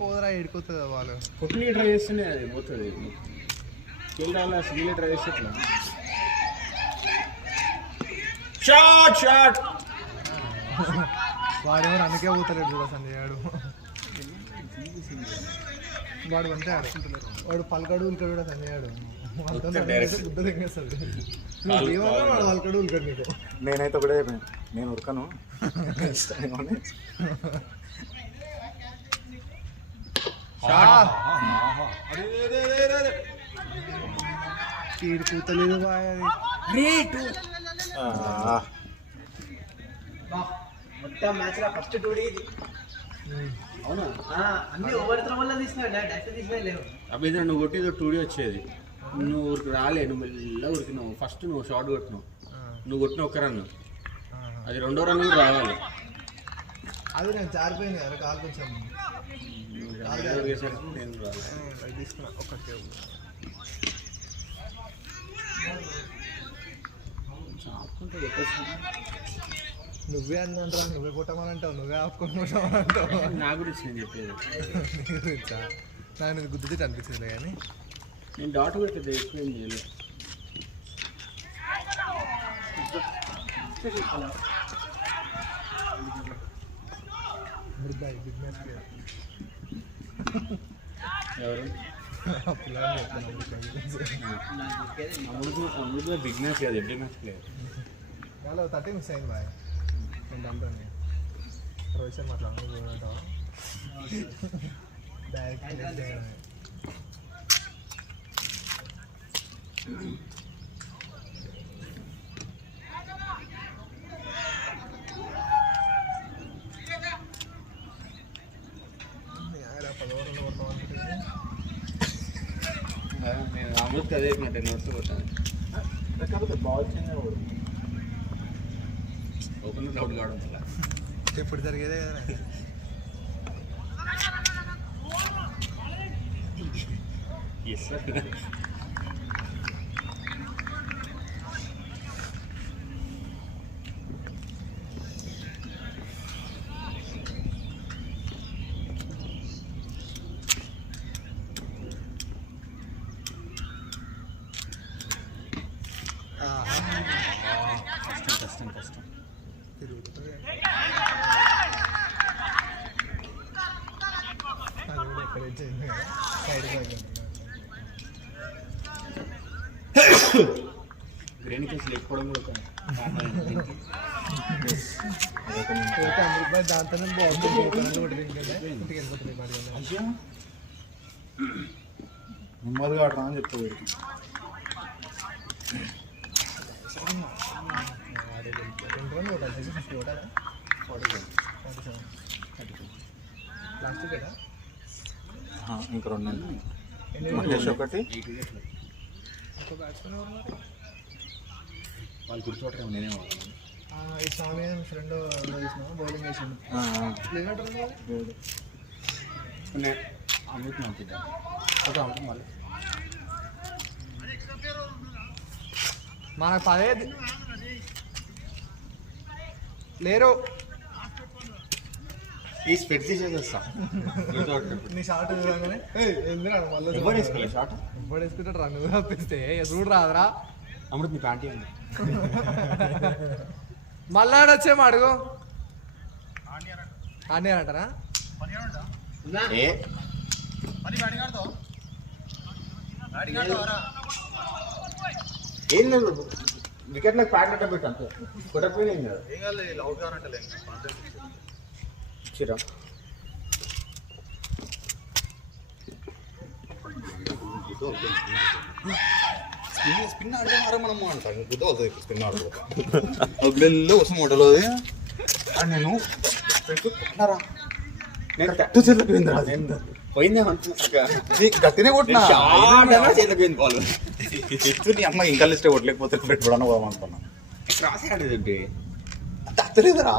పోదరా ఎడిపోతుంది వాళ్ళు కొట్టిన ట్రై చేస్తేనే అది పోతుంది కేరళ సింగిల్ ట్రై చేస్తే ఇట్లా షాట్ వాడేమో రన్నుకే పోతలేడు చూడ సంజయ్ వాడు అంటే వాడు పలకడు ఉల్కడు కూడా సంజయ్ గుద్ద తెంగేస్తాడు ఏమన్నా వాడు పలకడు ఉల్కడు నీకు నేనైతే ఒకటే నేను ఉరకను ఈడు కూతలేదు బాయ్ మొత్తం మ్యాచ్ లో ఫస్ట్ 2D ఇది అవునా అన్ని ఓవర్ త్రో వల్ల తీసినాడు డైరెక్ట్ తీసినా లేవు అభింద్ర నువ్వు కొట్టేది 2D వచ్చేది నువ్వు ఊరికి రాలే నువ్వు మెల్లగా ఉరికినావు ఫస్ట్ నువ్వు షార్ట్ కొట్టినావు నువ్వు కొట్టిన ఒక్క రన్ అది 2వ రన్ కూడా రావాలి అది నేను జారిపోయింది కదా కాలు కొంచెం నేను రాలే తీసుకున్నా ఒక్కటే నువ్వే అంటారా నువ్వే కొట్టమని అంటావు నువ్వే ఆపుకొని కొట్టమని అంటావు నా గురించి నేను చెప్పేది నీ గురించా నాకు గుద్దుతే అనిపించింది కానీ నేను డాట్ కూడా పెద్ద ఎక్కువ ఏం చేయలేదు బిగ్ మ్యాచ్ ఎవరు అమృత బిగ్ మ్యాచ్ కాదు ఎవ్రీ మ్యాచ్ ప్లేయర్ వాళ్ళు 30 మిస్ అయింది బాయ్ నేను డంపని రోహిత్ శర్మ అట్లా అంటావా డైరెక్ట్ నేను అమృత్ అదే 10 ఓవర్స్ కొట్టాను కాకపోతే బాల్ చేంజ్ అవ్వదు ఓపెనర్ అవుట్ కావడం వల్ల ఇప్పుడు జరిగేదే కదా ఎస్ సార్ కష్టం తిరుగుతుంది అది కూడా ఎక్కడ సైడ్ గ్రెనికల్స్ లేకపోవడం కూడా ఒక రూపాయి దాంతోనే బాగుంటుంది ఒకటి ఇంటికి వెళ్ళిపోతుంది మాట నెమ్మదిగా ఆడరా అని చెప్తా వీడికి. రెండు రన్లు కొట్టాలి 50 కొట్టాలి 40 ప్లాస్టిక్ కదా ఇంకా 2 నెలలు ఎన్ని మహేష్ ఒకటి ఒక బ్యాట్స్మెన్ ఎవరు మరి వాళ్ళు గుర్తుపట్టడం నేనే వాడను. ఈ స్వామి ఫ్రెండ్ చూసినా బౌలింగ్ వేసిండు లేనట్టు అమృత్ పంపిద్దాం అమృత్ మళ్ళీ మనకు 10 లేరు ఈ స్పెట్ చేసేస్తా నీ షార్ట్ చూడగానే ఎందుకు మళ్ళీ ఎవరు వేసుకోలేదు షార్ట్ ఎప్పుడు వేసుకుంటాడు రా నువ్వు తప్పిస్తే చూడు రాదురా అమృత్ నీ ప్యాంటీ ఉంది మళ్ళాడొచ్చేమో అడుగు ఆడినారు అంటారా ఏ ఏం లేదు వికెట్లకు ప్యాడ్ అట్ట పెట్టు అంతే కొట్టకపోయినా ఏం కాదు ఇచ్చిరా స్పిన్ ఆడితే మారా మనము అంటాను గుద్ద అవుతుంది స్పిన్ ఆడుతుంది ఒగ్లెల్లో వస్తాం మోటలో నేను కొట్టినారా నేను కట్టు చేతులు పోయింది రాదు పోయిందే గట్టినే కొట్టినా చేతికి పోయింది బాల్ నీ అమ్మ ఇంకా లిస్ట్ కొట్టలేకపోతే పెట్టుకోవడానికి పోదామనుకున్నా క్రాస్ ఆడేదండి తత్తలేదురా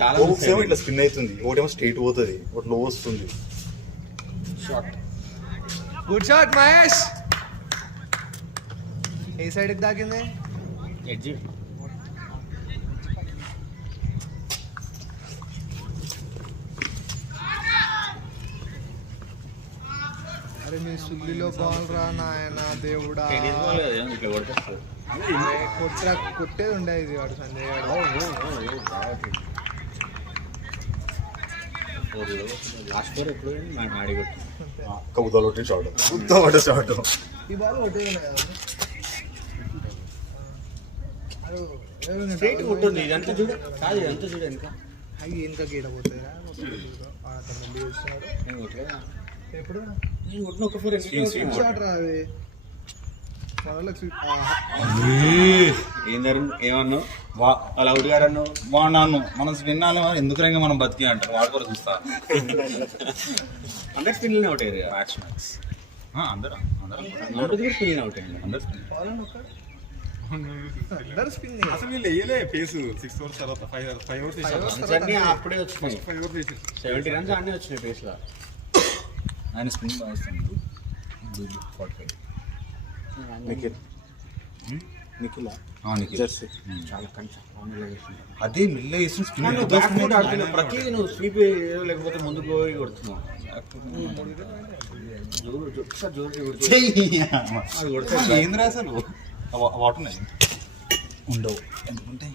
చాలా ఒకసేమో ఇట్లా స్పిన్ అవుతుంది ఒకటేమో స్ట్రైట్ పోతుంది ఒకటి లో వస్తుంది షార్ట్ గుడ్ షాట్ మహేష్ ఏ సైడ్కి దాకింది ఎడ్జి అరే మీ సుల్లిలో బాల్ రా నాయన దేవుడా ఇట్లా కొట్టేస్తారు కొట్టేది ఉండే ఇది వాడు సంజయ్ గారు లాస్ట్ ఫోర్ ఎప్పుడు ఆడి కొట్టి కబుతాలు కొట్టి షార్ట్ గుద్ద షార్ట్ ఈ బాల్ కొట్టేది ఉండే కదా స్ట్రైట్ కొట్టుంది ఇదంతా చూడ కాదు ఇదంతా చూడ ఇంకా అవి ఇంకా గీడ పోతాయిరా మళ్ళీ వస్తున్నాడు నేను కొట్టలేదా ఎప్పుడు నేను కొట్టిన ఒక ఫోర్ షాట్ రా అది వాళ్ళకి ఏం జరిగింది ఏమన్నావు వాళ్ళు అవుట్ గారు అన్నావు వాడినాను మనం విన్నాను ఎందుకు రంగా మనం బతికి అంటారు వాడు కూడా చూస్తా అందరు స్పిన్లోనే అవుట్ అయ్యారు బ్యాట్స్మెన్స్ అందరూ అందరూ స్పిన్ అవుట్ అయ్యింది అందరూ అందరు స్పిన్ అసలు వీళ్ళు వేయలే పేసు 6 ఓవర్స్ తర్వాత 5 ఓవర్స్ అన్నీ అప్పుడే వచ్చినాయి 5 ఓవర్స్ 70 రన్స్ అన్నీ వచ్చినాయి పేస్లో ఆయన స్పిన్ బాగా ఇస్తుంది 45 నిఖిల్ నిఖిల్ జెర్సీ చాలా కంచం అదే మిల్ల వేసిన స్పిన్ ఆడుతున్నావు ప్రతి నువ్వు స్వీప్ లేకపోతే ముందుకు పోయి కొడుతున్నావు ఏంద్రా అసలు వాటర్ ఉన్నాయి ఉండవు ఎందుకుంటాయి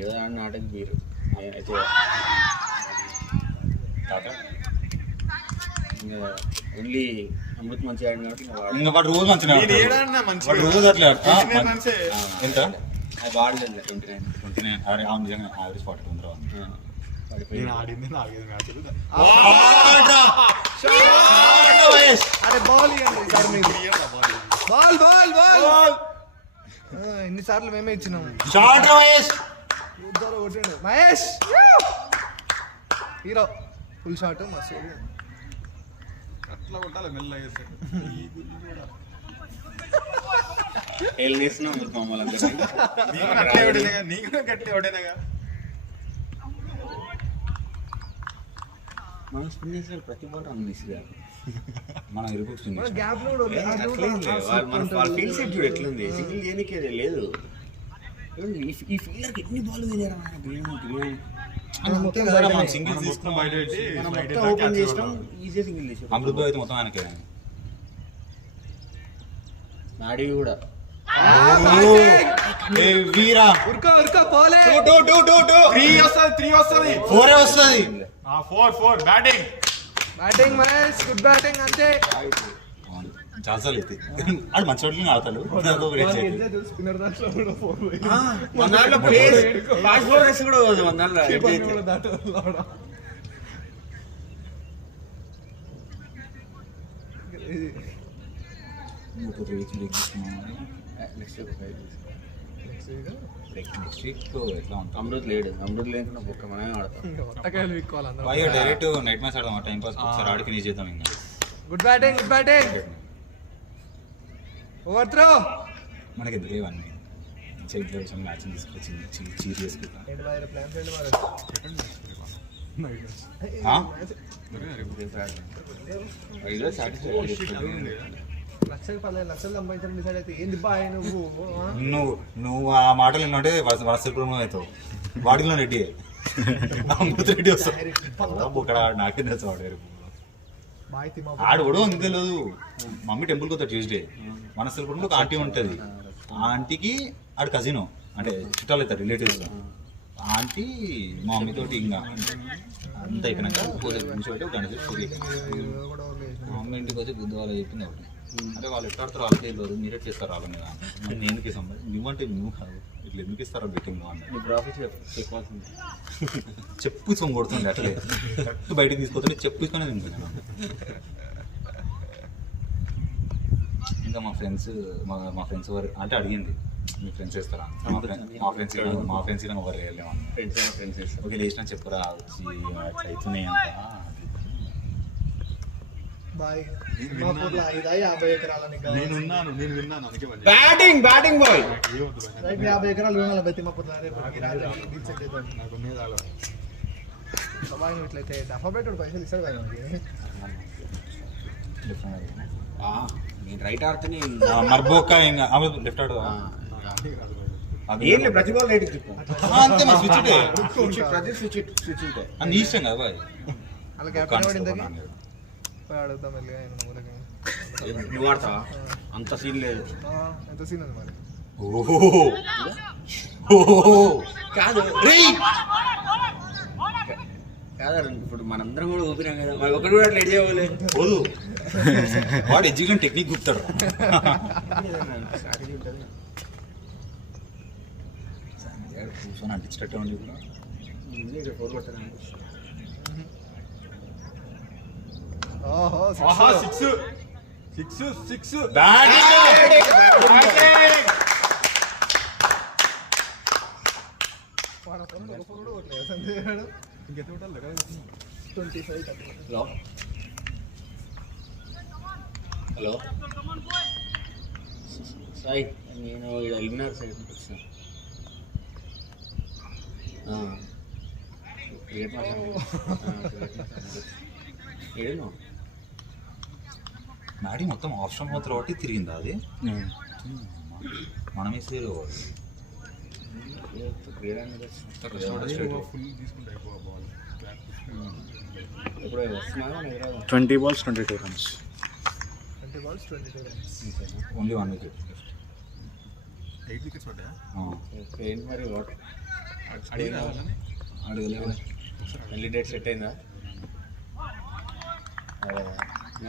ఏదో ఆటకి మీరు అయితే ఓన్లీ అమృత్ మంచిగా ఆడిన కాబట్టి ఇంకా వాడు రోజు మంచిగా వాడు రోజు అట్లా ఎంత అది వాడలేదు 29 అరే అవును నిజంగా యావరేజ్ 40 ఉందిరా పడిపోయింది ఆడింది 4-5 మ్యాచ్లు అరే బాల్ ఇవ్వండి సార్ మీరు బాల్ బాల్ బాల్ ఎన్నిసార్లు మేమే ఇచ్చినాము షార్ట్ మహేష్ కొట్టిండు మహేష్ హీరో ఫుల్ షాట్ మస్తు అట్లా కొట్టాలి మెల్లగా ఏళ్ళు వేస్తున్నాం మమ్మల్ని నీకు గట్టి ఒకటేనాగా మనం స్పిన్ చేసే ప్రతి బాల్ రన్ మిస్గా మనం ఇరుపుస్తుంది మన గ్యాప్ లో కూడా ఉంది. ఆ లోపల వాళ్ళ ఫీల్డ్ సెట్ చూడు ఎట్లుంది సింగిల్ చేయడానికి లేదు ఈ ఫీల్డర్కి ఎన్ని బాల్ తినారా మనం సింగిల్ తీసుకుని బయట పెట్టి మనం మొత్తం ఓపెన్ చేసినాం ఈజీగా సింగిల్ చేసాం అమృత్ అయితే మొత్తం ఆయనకే నాడి కూడా వీరా ఉరుకో పోలే 3 వస్తుంది 4 వస్తుంది 4 batting batting Mahesh good batting అంతే చాలాసార్లు అయితే అది మంచి వాటిని ఆడతాడు స్పిన్నర్ దాంట్లో కూడా పోయి మన దాంట్లో ఫాస్ట్ బౌలర్స్ కూడా మన దాంట్లో దాంట్లో నెక్స్ట్ వీక్ ఎట్లా ఉంటాం అమృత్ లేడు, అమృత్ లేకుండా ఒక్క మనమే ఆడతాం. ఒట్టకాయలు వీక్కోవాలి అందరూ. డైరెక్ట్ నైట్ మ్యాచ్ ఆడదాం టైం పాస్ ఒకసారి ఆడి ఫినిష్ చేద్దాం ఇంకా గుడ్ బ్యాటింగ్ ఓవర్ త్రో. మనకి ఎందుకు ఇవన్నీ చెక్ మ్యాచ్ తీసుకొచ్చి చీర్ చేసుకుంటా ఏంటి బాయ్ ప్లాన్స్ ఏంటి మరి? లక్షలు 15 లక్షలు సంపాదించడం డిసైడ్ అయితే ఏంది బాయ్ నువ్వు? నువ్వు ఆ మాటలు ఏంటంటే వరసపురం అవుతావు వాటిలో రెడ్డి అమృత రెడ్డి వస్తావు ఇక్కడ నాకేం తెలుసు వాడు బాయ్ తిమ్మా ఆడు కూడా ఉంది తెలియదు. మమ్మీ టెంపుల్కి వస్తాడు ట్యూస్డే. వనస్థలపురంలో ఒక ఆంటీ ఉంటుంది. ఆ ఆంటీకి ఆడు కజిన్ అంటే చుట్టాలు అవుతారు రిలేటివ్స్. ఆంటీ మా మమ్మీతోటి ఇంకా అంత అయిపోయినాక పూజ పెట్టి గణేష్ పూజ కూడా ఓకే. మా మమ్మీ ఇంటికి వచ్చి బుద్ధవాళ్ళు చెప్పింది ఒకటి. అంటే వాళ్ళు ఎట్లా ఆడతారు వాళ్ళకి తెలియదు, మీరే చేస్తారు వాళ్ళ మీద. నేను ఎందుకు ఇస్తాం నువ్వంటే నువ్వు కాదు ఇట్లా ఎందుకు ఇస్తారో బెట్టింగ్ నీ ప్రాఫిట్ ఎక్కువస్తుంది. చెప్పు సొంగ కొడుతుంది అట్లే కరెక్ట్ బయటకు తీసుకొస్తుంటే చెప్పు తీసుకొని తింటున్నాను. ఇంకా మా ఫ్రెండ్స్ వారు అంటే అడిగింది మీ ఫ్రెండ్స్ వేస్తారా? మా ఫ్రెండ్స్ ఇలా ఎవరు వెళ్ళాము ఫ్రెండ్స్ చేస్తాం. ఓకే లేచిన చెప్పురా వచ్చి అట్లా అవుతున్నాయి అంట. బాయ్ తిమ్మాపూర్లో 50 ఎకరాల నీకు కావాలి. నేను విన్నాను అందుకే బ్యాటింగ్ బాయ్. రైట్ 50 ఎకరాలు కొనాలి బాయ్ తిమ్మాపూర్లో. రేపు డీల్ సెట్ అవుతుంది. బాయ్ నువ్వు ఇట్లయితే డఫా పెట్టాడు పైసలు ఇస్తాడు బాయ్ మనకి. నేను రైట్ ఆడితేనే మర్బోక్క ఇంకా లెఫ్ట్ ఆడు ఏం లేదు, ప్రతి బాల్ రైట్ తిప్పు. అంతే మా స్విచ్ ప్రతి స్విచ్ ఉంటాయి. నీ ఇష్టం కదా బాయ్. అలా క్యాప్టెన్ పడింది అడుగుతాం వెళ్ళి నువ్వు ఆడతావా? అంత సీన్ లేదు. ఎంత సీన్ ఉంది మరి? కాదు కాదు ఇప్పుడు మనందరం కూడా ఊపినాం కదా, మరి ఒకటి కూడా లేట్ చేయవాలి. పోదు వాడు ఎడ్యుకేషన్ టెక్నిక్ గుప్తాడు. కూర్చొని అంటించేటట్టే ఉండి కూడా ఫోర్ కొడతాను. ఓహో సిక్స్ హలో సాయి, నేను ఇక్కడ ఎలిమినార్ సైడ్ నుంచి వచ్చిన. ఏమో మ్యాడీ మొత్తం ఆప్షన్ మాత్రం ఒకటి తిరిగిందా అది మనం వేసే ఇప్పుడు వస్తున్నాను 20 balls 22 runs. 20 balls 22 runs. Only 1 wicket. 8 wickets పడ్డాయా? ఏంటి మరి వాటర్ అడగలేవు మళ్ళీ డేట్ సెట్ అయిందా?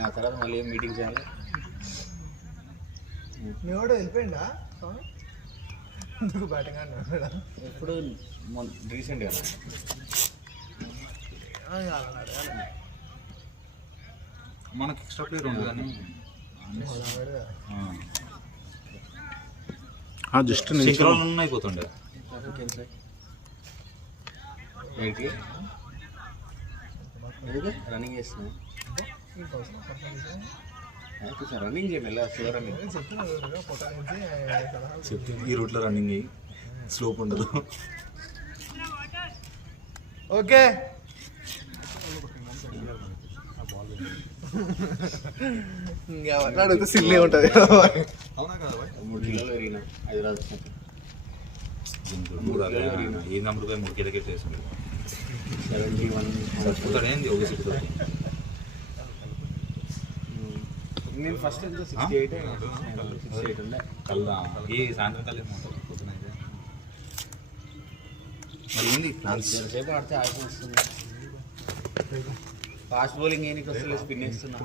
ఆ తర్వాత మళ్ళీ ఏం మీటింగ్ చేయాలి? మీ వాడు వెళ్ళిపోయిందా? ఎందుకు బ్యాటింగ్ అన్నాడు? ఎప్పుడు రీసెంట్గా మనకి ఎక్స్ట్రా ప్లేయర్ ఉంది కానీ జస్ట్ సింక్రోన్ అయిపోతుండే. రన్నింగ్ చేస్తున్నా రన్నింగ్ చేయండి ఎలా స్లో రన్నింగ్ చెప్పింది ఈ రూట్లో రన్నింగ్ అయ్యి స్లోప్ ఉండదు. ఓకే అడిగితే సిల్లే ఉంటుంది. 3 కిలోలు పెరిగిన హైదరాబాద్ ఏ నెంబర్ 3 కిలోకి చేసింది 71. చచ్చిపోతాడు ఏంది ఒక సిక్స్. నేను ఫస్ట్ ఎంత 68 ఉండే. కల్లా ఈ సాయంత్రం కల్లా పొద్దున అయితే మరి ఏంది ప్లాన్స్? సేపు ఆడితే ఆటం వస్తుంది. ఫాస్ట్ బౌలింగ్ ఏనికి వస్తుంది, స్పిన్ వేస్తున్నా.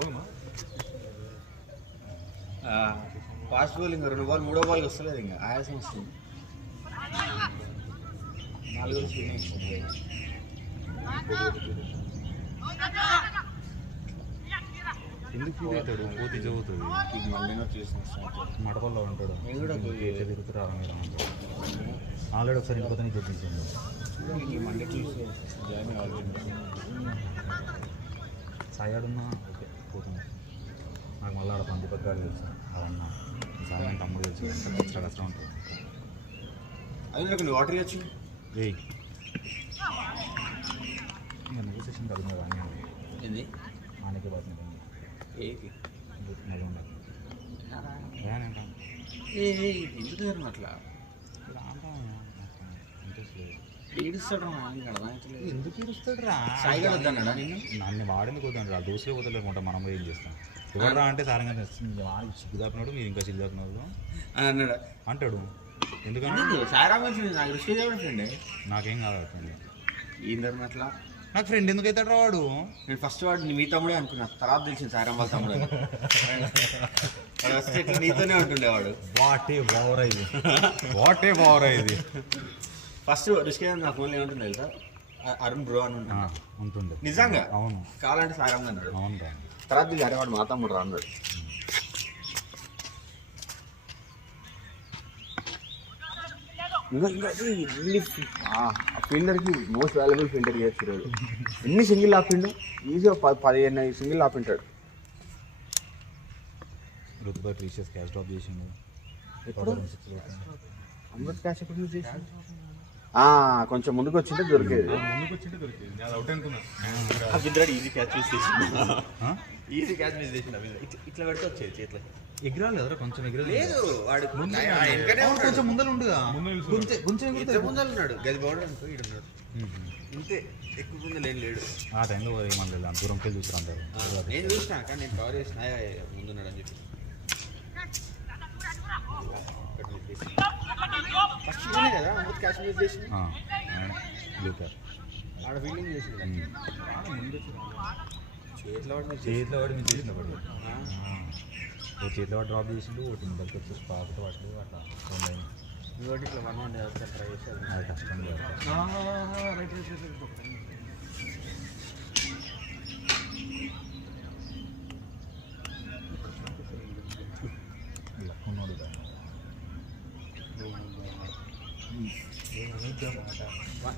ఫాస్ట్ బౌలింగ్ 2 బాల్ 3వ బాల్కి వస్తలేదు, ఇంకా ఆయాసం వస్తుంది. 4 స్పిన్ వేస్తుంది. ఎందుకు ఫీల్ అవుతాడు పోతే చదువుతుంది మడపల్లో ఉంటాడు ఎట్లా తిరుగుతురా మీరు ఆల్రెడీ ఒకసారి ఇంకొకరిని చెప్పించింది సాయాడున్నా ఓకే పోతుంది నాకు మళ్ళీ ఆడ పందిపగ్గాడు తెలుసు అవన్నా సాయం తమ్ముడు తెలుసు కష్టం కష్టం ఉంటుంది అది నువ్వు వాటర్ ఇవ్వచ్చు ఏయ్ ఇంకా నెగోసియేషన్ కదా మీరు అని ఏంది ఆనకే పడుతుంది ఏకి మళ్ళీ ఉండదు ఎందుకు జరుగుతుంది అట్లా ఇంట్రెస్ట్ లేదు ఏడుస్తాడు అర్థమవుతలేదు ఎందుకు ఇరుస్తాడు రా సాయిగా వద్దన్నాడా నిన్ను నన్ను వాడిని పోతాడు రా దోశలో పోతలేకుంటా మనం ఏం చేస్తాం ఎవరు అంటే సారంగా వాడికి సిగ్గు దాపినాడు మీరు ఇంకా సిగ్గు దాపినాడు అని అన్నాడా అంటాడు ఎందుకంటే సారా మంచి నాకు రిస్క్ ఫ్రెండ్ నాకేం కాదు అవుతుంది ఏం జరిగిన అట్లా నాకు ఫ్రెండ్ ఎందుకు అవుతాడు రా వాడు నేను ఫస్ట్ వాడు మీ తమ్ముడే అనుకున్నా తర్వాత తెలిసింది సారం వాళ్ళ తమ్ముడు అని. వాడు వస్తే ఇట్లా నీతోనే ఉంటుండేవాడు వాటే బావరా ఇది వాటే బావరా ఇది ఫస్ట్ రిస్క్ నా ఫోన్లో ఏమంటుంది తెలుసా అరుణ్ బ్రో అని ఉంటాను ఉంటుండే నిజంగా అవును కావాలంటే సారం అన్నాడు అవును రా తర్వాత అరే వాడు మా తమ్ముడు రా అన్నాడు ఆ ఫీల్డర్కి మోస్ట్ వాల్యుబుల్ ఫీల్డర్ చేయొచ్చు ఎన్ని సింగిల్ ఆపిండు ఈజీగా 15 సింగిల్ ఆపింటాడు రుతుబా ప్రీషియస్ క్యాష్ డ్రాప్ చేసిండు ఎప్పుడు? 2006 అమృత్ క్యాష్ ఎప్పుడు యూజ్ చేసి కొంచెం ముందుకు వచ్చింటే దొరికేది ముందుకు వచ్చింటే దొరికింది నేను అవుట్ అనుకున్నా అభింద్రాడు ఈజీ క్యాచ్ మిస్ చేసిండు ఈజీ క్యాచ్ మిస్ చేసిండు ఇట్లా పెడితే వచ్చేది చేతిలో ఎగిరాలి కదరా కొంచెం ఎగిరాలి లేదు వాడు కొంచెం ముందర ఉండుగా కొంచెం ఇంత ముందర ఉన్నాడు గది బౌడర్ అనుకో ఈడు ఉన్నాడు ఇంతే ఎక్కువ ముందు లేడు ఆ టైంలో ఏమన్నా అంత దూరం వెళ్ళి చూసారు అంటారు నేను చూసినా కానీ నేను కవర్ చేసిన ముందున్నాడు అని చెప్పి ఫస్ట్ కదా అమృత్ క్యాచ్ మిస్ చేసింది బ్లూకర్ ఆడ ఫీల్డింగ్ చేసింది చేతిలో వాడు మీరు చేతిలో వాడు మీరు చేసిన పడి ఓ చేతిలో వాడు డ్రాప్ చేసిండు ఒకటి ముందరికి వచ్చి స్పాట్ వాటి అట్లా ఉన్నాయి ఇంకోటి ఇట్లా 1-1 ఒకసారి ట్రై చేశారు అది కష్టం లేదు లక్కున్నోడు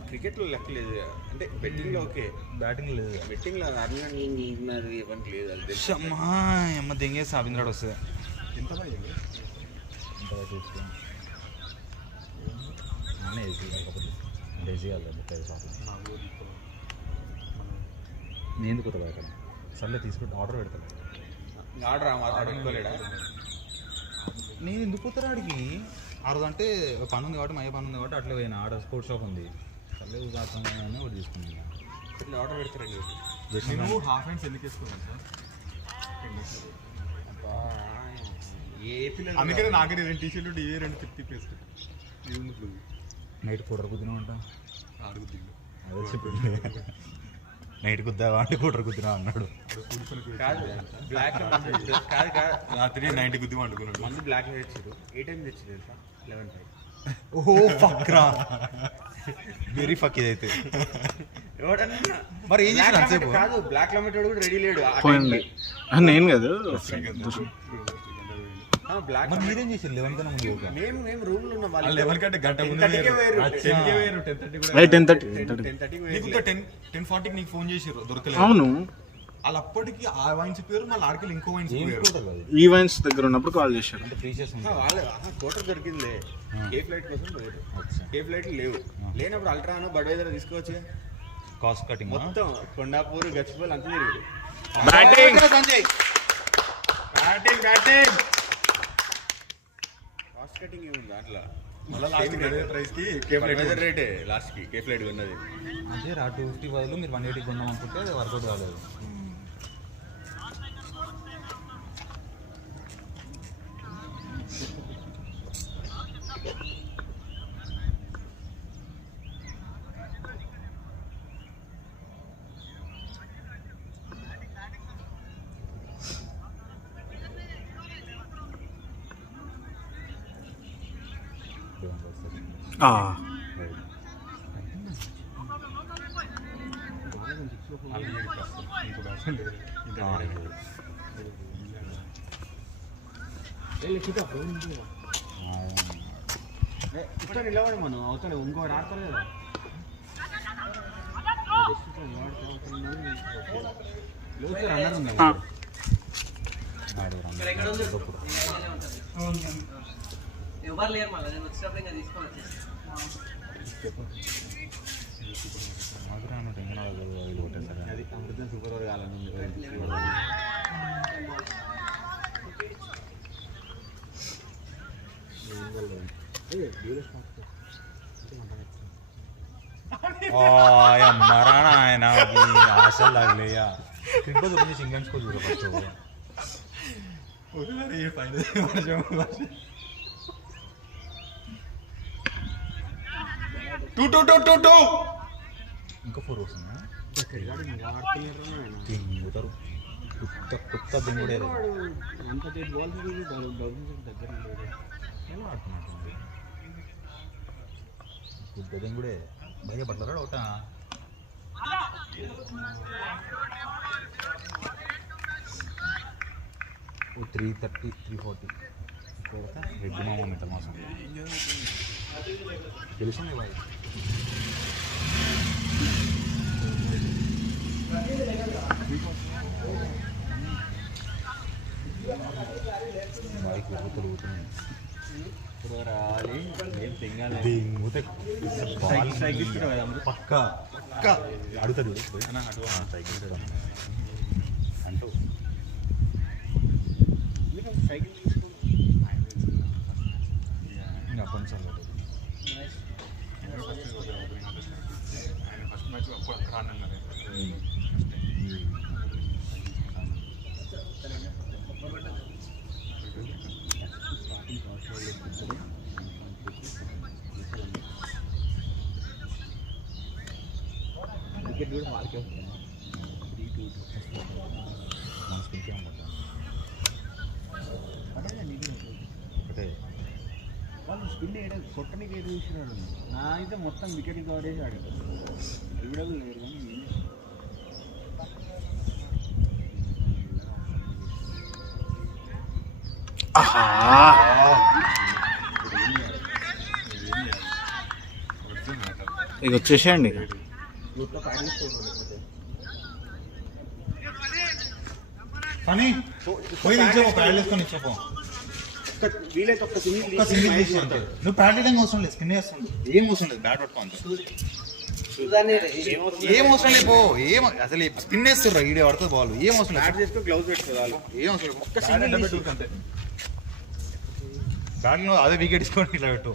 క్రికెట్లో లెక్క లేదు అంటే బెట్టింగ్లో ఓకే బ్యాటింగ్ లేదు బెట్టింగ్లో అర్నింగ్ ఇవ్వడానికి లేదు అది తెలుసు అమ్మా అమ్మ దెంగేసి అభింద్రాడు వస్తుంది ఎంత భయ ఎంతగా చూసుకో అన్నీ ఏసీ కాకపోతే అంటే ఏసీ కాదు పెద్ద షాప్ నేను ఎందుకు కొత్తగా అక్కడ సర్లే తీసుకుంటే ఆర్డర్ పెడతాను ఆర్డర్ మాత్రం పెట్టుకోలేడా నేను ఎందుకు పోతాను ఆడికి ఆ రోజు అంటే పని ఉంది కాబట్టి మయ్య పని ఉంది కాబట్టి అట్లా పోయినా ఆడ స్పోర్ట్స్ షాప్ ఉంది సర్లే కాకుండా ఒకటి తీసుకున్నాను ఇట్లా ఆర్డర్ పెడతారండి జస్ట్ నేను హాఫ్ హ్యాండ్స్ ఎందుకు వేసుకున్నాను సార్ ఏ పిల్లలు అందుకనే నాకే 2 టీషర్ట్లు ఏ 2 తిప్పేస్తాను ఇది ఉంది నైట్ కూడరు కుద్దినా అంట అడుగుతుంది అదే చెప్పి నైట్ కుద్దావా అంటే కూడరు కుద్దినా అన్నాడు కాదు బ్లాక్ కాదు రాత్రి 90 గుద్ది వండుకున్నాడు మందు బ్లాక్ తెచ్చారు ఏ టైం తెచ్చారు తెలుసా 11 ఓహో ఫక్ రా వెరీ ఫక్ ఇదైతే ఎవడన్నా మరి ఏం చేసిన అంతసేపు కాదు బ్లాక్ లమెటోడు కూడా రెడీ లేడు నేను కదా బ్లాక్ మరి మీరేం చేసారు 11 కన్నా ముందు యోగా మేము రూమ్ లో ఉన్నాం వాళ్ళు 11 కంటే గంట ముందు 10:30కే వేరు. 10కే వేరు 10:30 కూడా 10:30కి నీకు వేరు. 10:40కి నీకు ఫోన్ చేసిర్రు దొరకలేదు అవును వాళ్ళు అప్పటికి ఆ వైన్స్ పేరు మళ్ళీ ఆడికి ఇంకో వైన్స్ ఏం పేరు కూడరు కాదు ఈ వైన్స్ దగ్గర ఉన్నప్పుడు కాల్ చేశారు అంటే ప్రీషియస్ ఉంది వాళ్ళ కోటర్ దొరికిందిలే ఏ ఫ్లైట్ కోసం పోయారు ఏ ఫ్లైట్ లేవు లేనప్పుడు అల్ట్రాను బడ్వైజర్ తీసుకోవచ్చు కాస్ట్ కటింగ్ మొత్తం కొండాపూర్ గచ్చిపోలు అంతా తిరిగి batting Sanjay batting cost cutting ఏముంది దాంట్లో మళ్ళీ లాస్ట్ ప్రైస్ కి బడ్వైజర్ రేటే లాస్ట్ కి కే ఫ్లైట్ ఉన్నది అంటే రా 250 బదులు మీరు 180 కొందాం అనుకుంటే అది వర్కౌట్ కాలేదు ఇక్కడ నిలబడి మనం అవుతాడు ఇంకోటి ఆడతారు కదా రన్నర్ ఉందా ఎవరు లేరు మళ్ళీ నేను వచ్చినప్పుడు ఇంకా తీసుకొని వచ్చేసి అది అమృతం సూపర్ ఓవర్ కావాలని मरा आहे ना आशा लागले या क्रिकेट तुम्ही सिंगल स्कोर दिलं फक्त two two two two two ఇంకా 4 వస్తుందా తింగుతారు కొత్త కొత్త దింగుడే కొత్త దింగుడే భయ పట్లరా ఒకట 330 340 రెడ్డి మామ మిగతా మాసం తెలిసిందే బాయ్ బాయ్కి తిరుగుతున్నాయి పక్క అడుగుతాడు సైకిల్ అంటూ ఇంకా కొంచెం క్రికెట్ కూడా వాళ్ళకే వస్తుంది వాళ్ళు స్పిన్ వేయడం కొట్టనికి ఏదో చూసినాడు నా అయితే మొత్తం వికెట్ కవర్ చేసి ఆడాడు ఎవిడబుల్ లేరు కానీ ఇక వచ్చేసేయండి పని పోయి నిల్చోపో ప్యాడ్ వేసుకొని నిల్చోపో వీలైతే ఒక్క నువ్వు ప్యాడ్ వేయడం అవసరం లేదు స్కిన్ వేస్తుంది ఏం అవసరం లేదు బ్యాట్ పట్టుకోండి ఏం అవసరం లేదు పో ఏం అసలు స్పిన్ వేస్తారు ఈడే పడుతుంది బాల్ ఏం అవసరం లేదు చేసుకో గ్లౌజ్ పెట్టుకోవాలి ఏం అవసరం లేదు ఒక్క సింగిల్ అంతే బ్యాట్లో అదే వికెట్ తీసుకొని ఇట్లా పెట్టు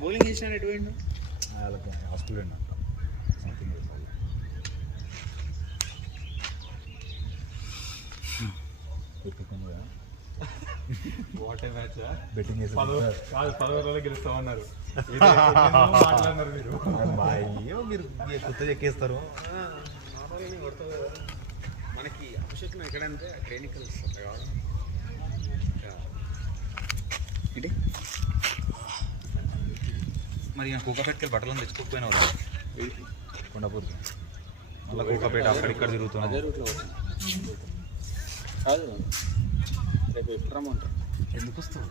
బౌలింగ్ చేసిన ఎటు పోయిండు హాస్పిటల్ అంట సంథింగ్ బెట్టింగ్ చేసి కాదు 10 రోజులు గెలుస్తామన్నారు మీరు అయ్యో మీరు కొత్త ఎక్కేస్తారు మనకి అవసరం ఎక్కడంటే ట్రైనింగ్ వస్తుంది కావడం ఏంటి మరి కూకపేటకి బట్టలను తెచ్చుకోకపోయినావు కొండపూర్కి మళ్ళీ కూకపేట అక్కడిక్కడ తిరుగుతున్నావు అదే రూట్లో కాదు రేపు ఎప్పుడు రమ్మంటారు ఎందుకు వస్తావు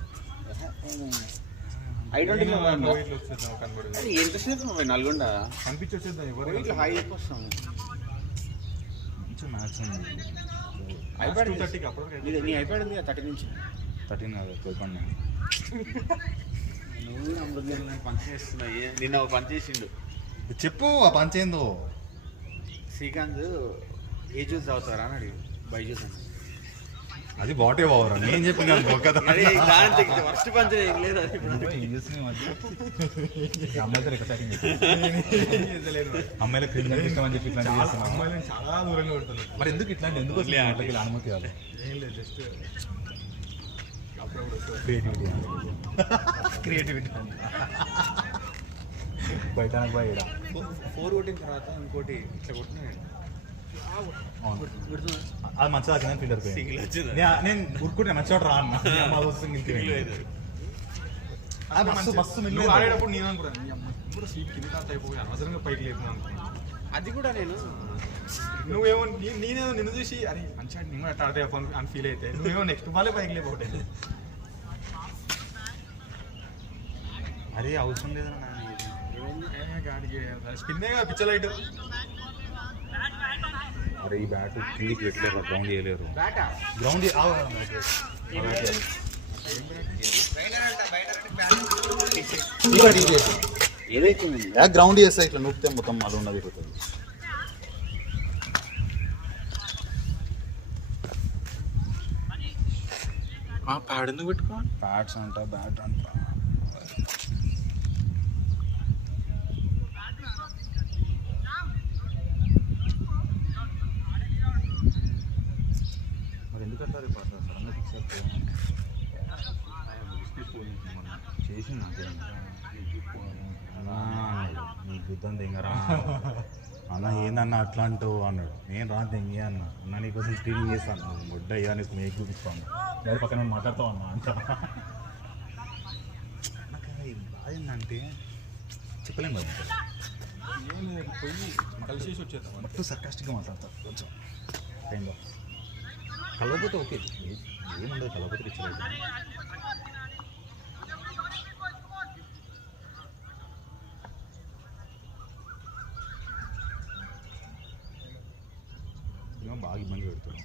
వచ్చేద్దాం కనబడదు ఎంతసేపు నల్గొండ కనిపించి వచ్చేద్దాం ఎవరు ఇట్లా హై ఎక్కువ వస్తాము కొంచెం మ్యాచ్ ఉంది ఐప్యాడ్ 2:30కి అప్పుడు నీ ఐప్యాడ్ ఉంది 30 నుంచి 13 కాదు 12 నువ్వు అమృతం పని చేస్తున్నావు నిన్న ఒక పని చేసిండు చెప్పు ఆ పంచేందో శ్రీకాంత్ ఏ జ్యూస్ తాగుతారా అని అడిగి బై జ్యూస్ అని అది బాటే బావరా నేను చెప్పిన ఫస్ట్ పంచ్ ఏం లేదు అది అమ్మాయిల క్రిమినల్ ఇష్టం అని చెప్పి ఇట్లాంటి చేస్తున్నావు అమ్మాయిలను చాలా దూరంగా పెడుతున్నారు మరి ఎందుకు ఇట్లాంటి ఎందుకు వస్తుంది వాళ్ళకి ఇలా అనుమతి కాదు ఏం లేదు జస్ట్ అప్పుడప్పుడు క్రియేటివిటీ బయట బయట 4 కొట్టిన తర్వాత ఇంకోటి ఇట్లా కొట్టినాడు అది మంచిగా వచ్చిందని ఫీల్డర్ సింగిల్ వచ్చింది నేను ఊరుకుంటే మంచిగా రా అన్న మస్తు మస్తు నువ్వు ఆడేటప్పుడు నేను అనుకున్నాను నీ అమ్మ ఇప్పుడు సీట్ కింద అయిపోయి అనవసరంగా పైకి లేపున్నాను అనుకున్నాను అది కూడా నేను నువ్వేమో నేనేమో నిన్ను చూసి అరే మంచిగా నేను కూడా అట్లా ఆడితే అని ఫీల్ అయితే నువ్వేమో నెక్స్ట్ బాలే పైకి లేకపోతే అరే అవసరం లేదన్నా గాడికి స్పిన్నే పిచ్చర్ లైట్. అరే ఈ బ్యాట్ కిందికి పెట్టలేరు, గ్రౌండ్ చేయలేరు. గ్రౌండ్ ఏదైతే గ్రౌండ్ చేస్తే ఇట్లా నొక్కితే మొత్తం అది ఉన్నది పోతుంది. ప్యాడ్ ఎందుకు పెట్టుకో? ప్యాడ్స్ అంట, బ్యాట్ అంట. మరి ఎందుకంటారు సడన్గా ఫిక్స్ చేసింది నీకు యుద్ధం దిగరా అన్న ఏందన్నా అట్లా అంటావు అన్నాడు. నేను రా తెంగి అన్న నీకోసం స్టీలింగ్ చేస్తాను మొడ్డ అయ్యా నీకు మేక్ చూపిస్తాను నేను పక్కన మాట్లాడతావు అన్న అంట. నాకు బాధ ఏంటంటే చెప్పలేము కదా, పోయి కలిసి వచ్చేద్దాం. మొత్తం సర్కాస్టిక్గా మాట్లాడతారు కొంచెం కైండ్ ఆఫ్. కలవకపోతే ఓకే, ఏముండదు కలవకపోతే పిచ్చలేదు. బాగా ఇబ్బంది పెడుతున్నాం.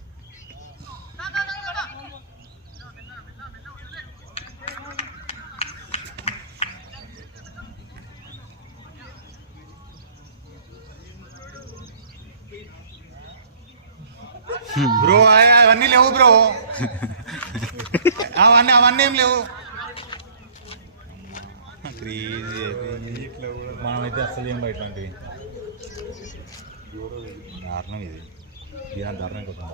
బ్రో అవన్నీ లేవు బ్రో, అవన్నీ ఏం లేవు. క్రేజీ మనమైతే అస్సలు ఏం బయట ఇట్లాంటివి దారుణం. ఇది దీని దారుణం కదా.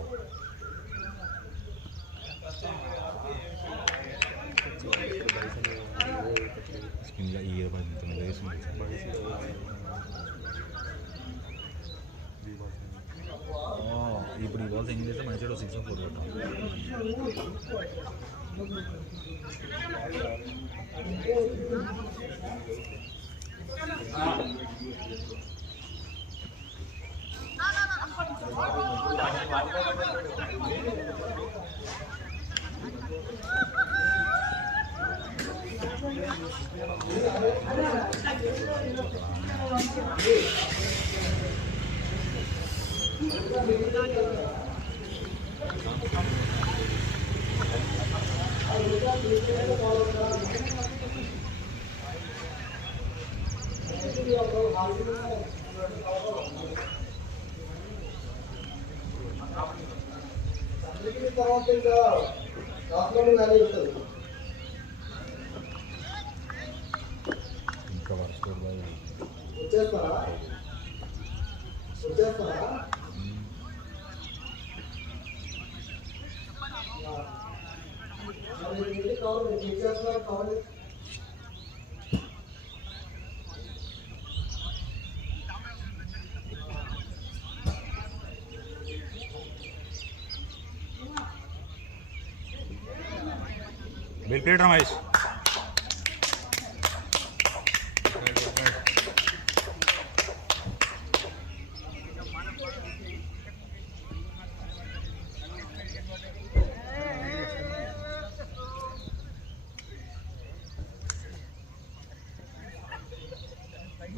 స్పిన్గా ఈ 20 వేసింది. ఇప్పుడు ఈ బాల్స్ ఏం చేస్తే మంచిగా 6 4 కొట్టాం. ఇంకా వర్షం వెల్ ప్లేడ్ రమేష్.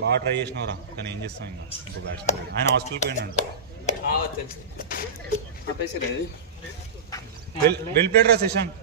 బాగా ట్రై చేసినవరా, కానీ ఏం చేస్తాం ఇంకా ఇంకో బ్యాట్స్మెన్ ఆయన హాస్టల్కి పోయినంట. తెలుసు వెల్ ప్లేడ్ రా శశాంక్.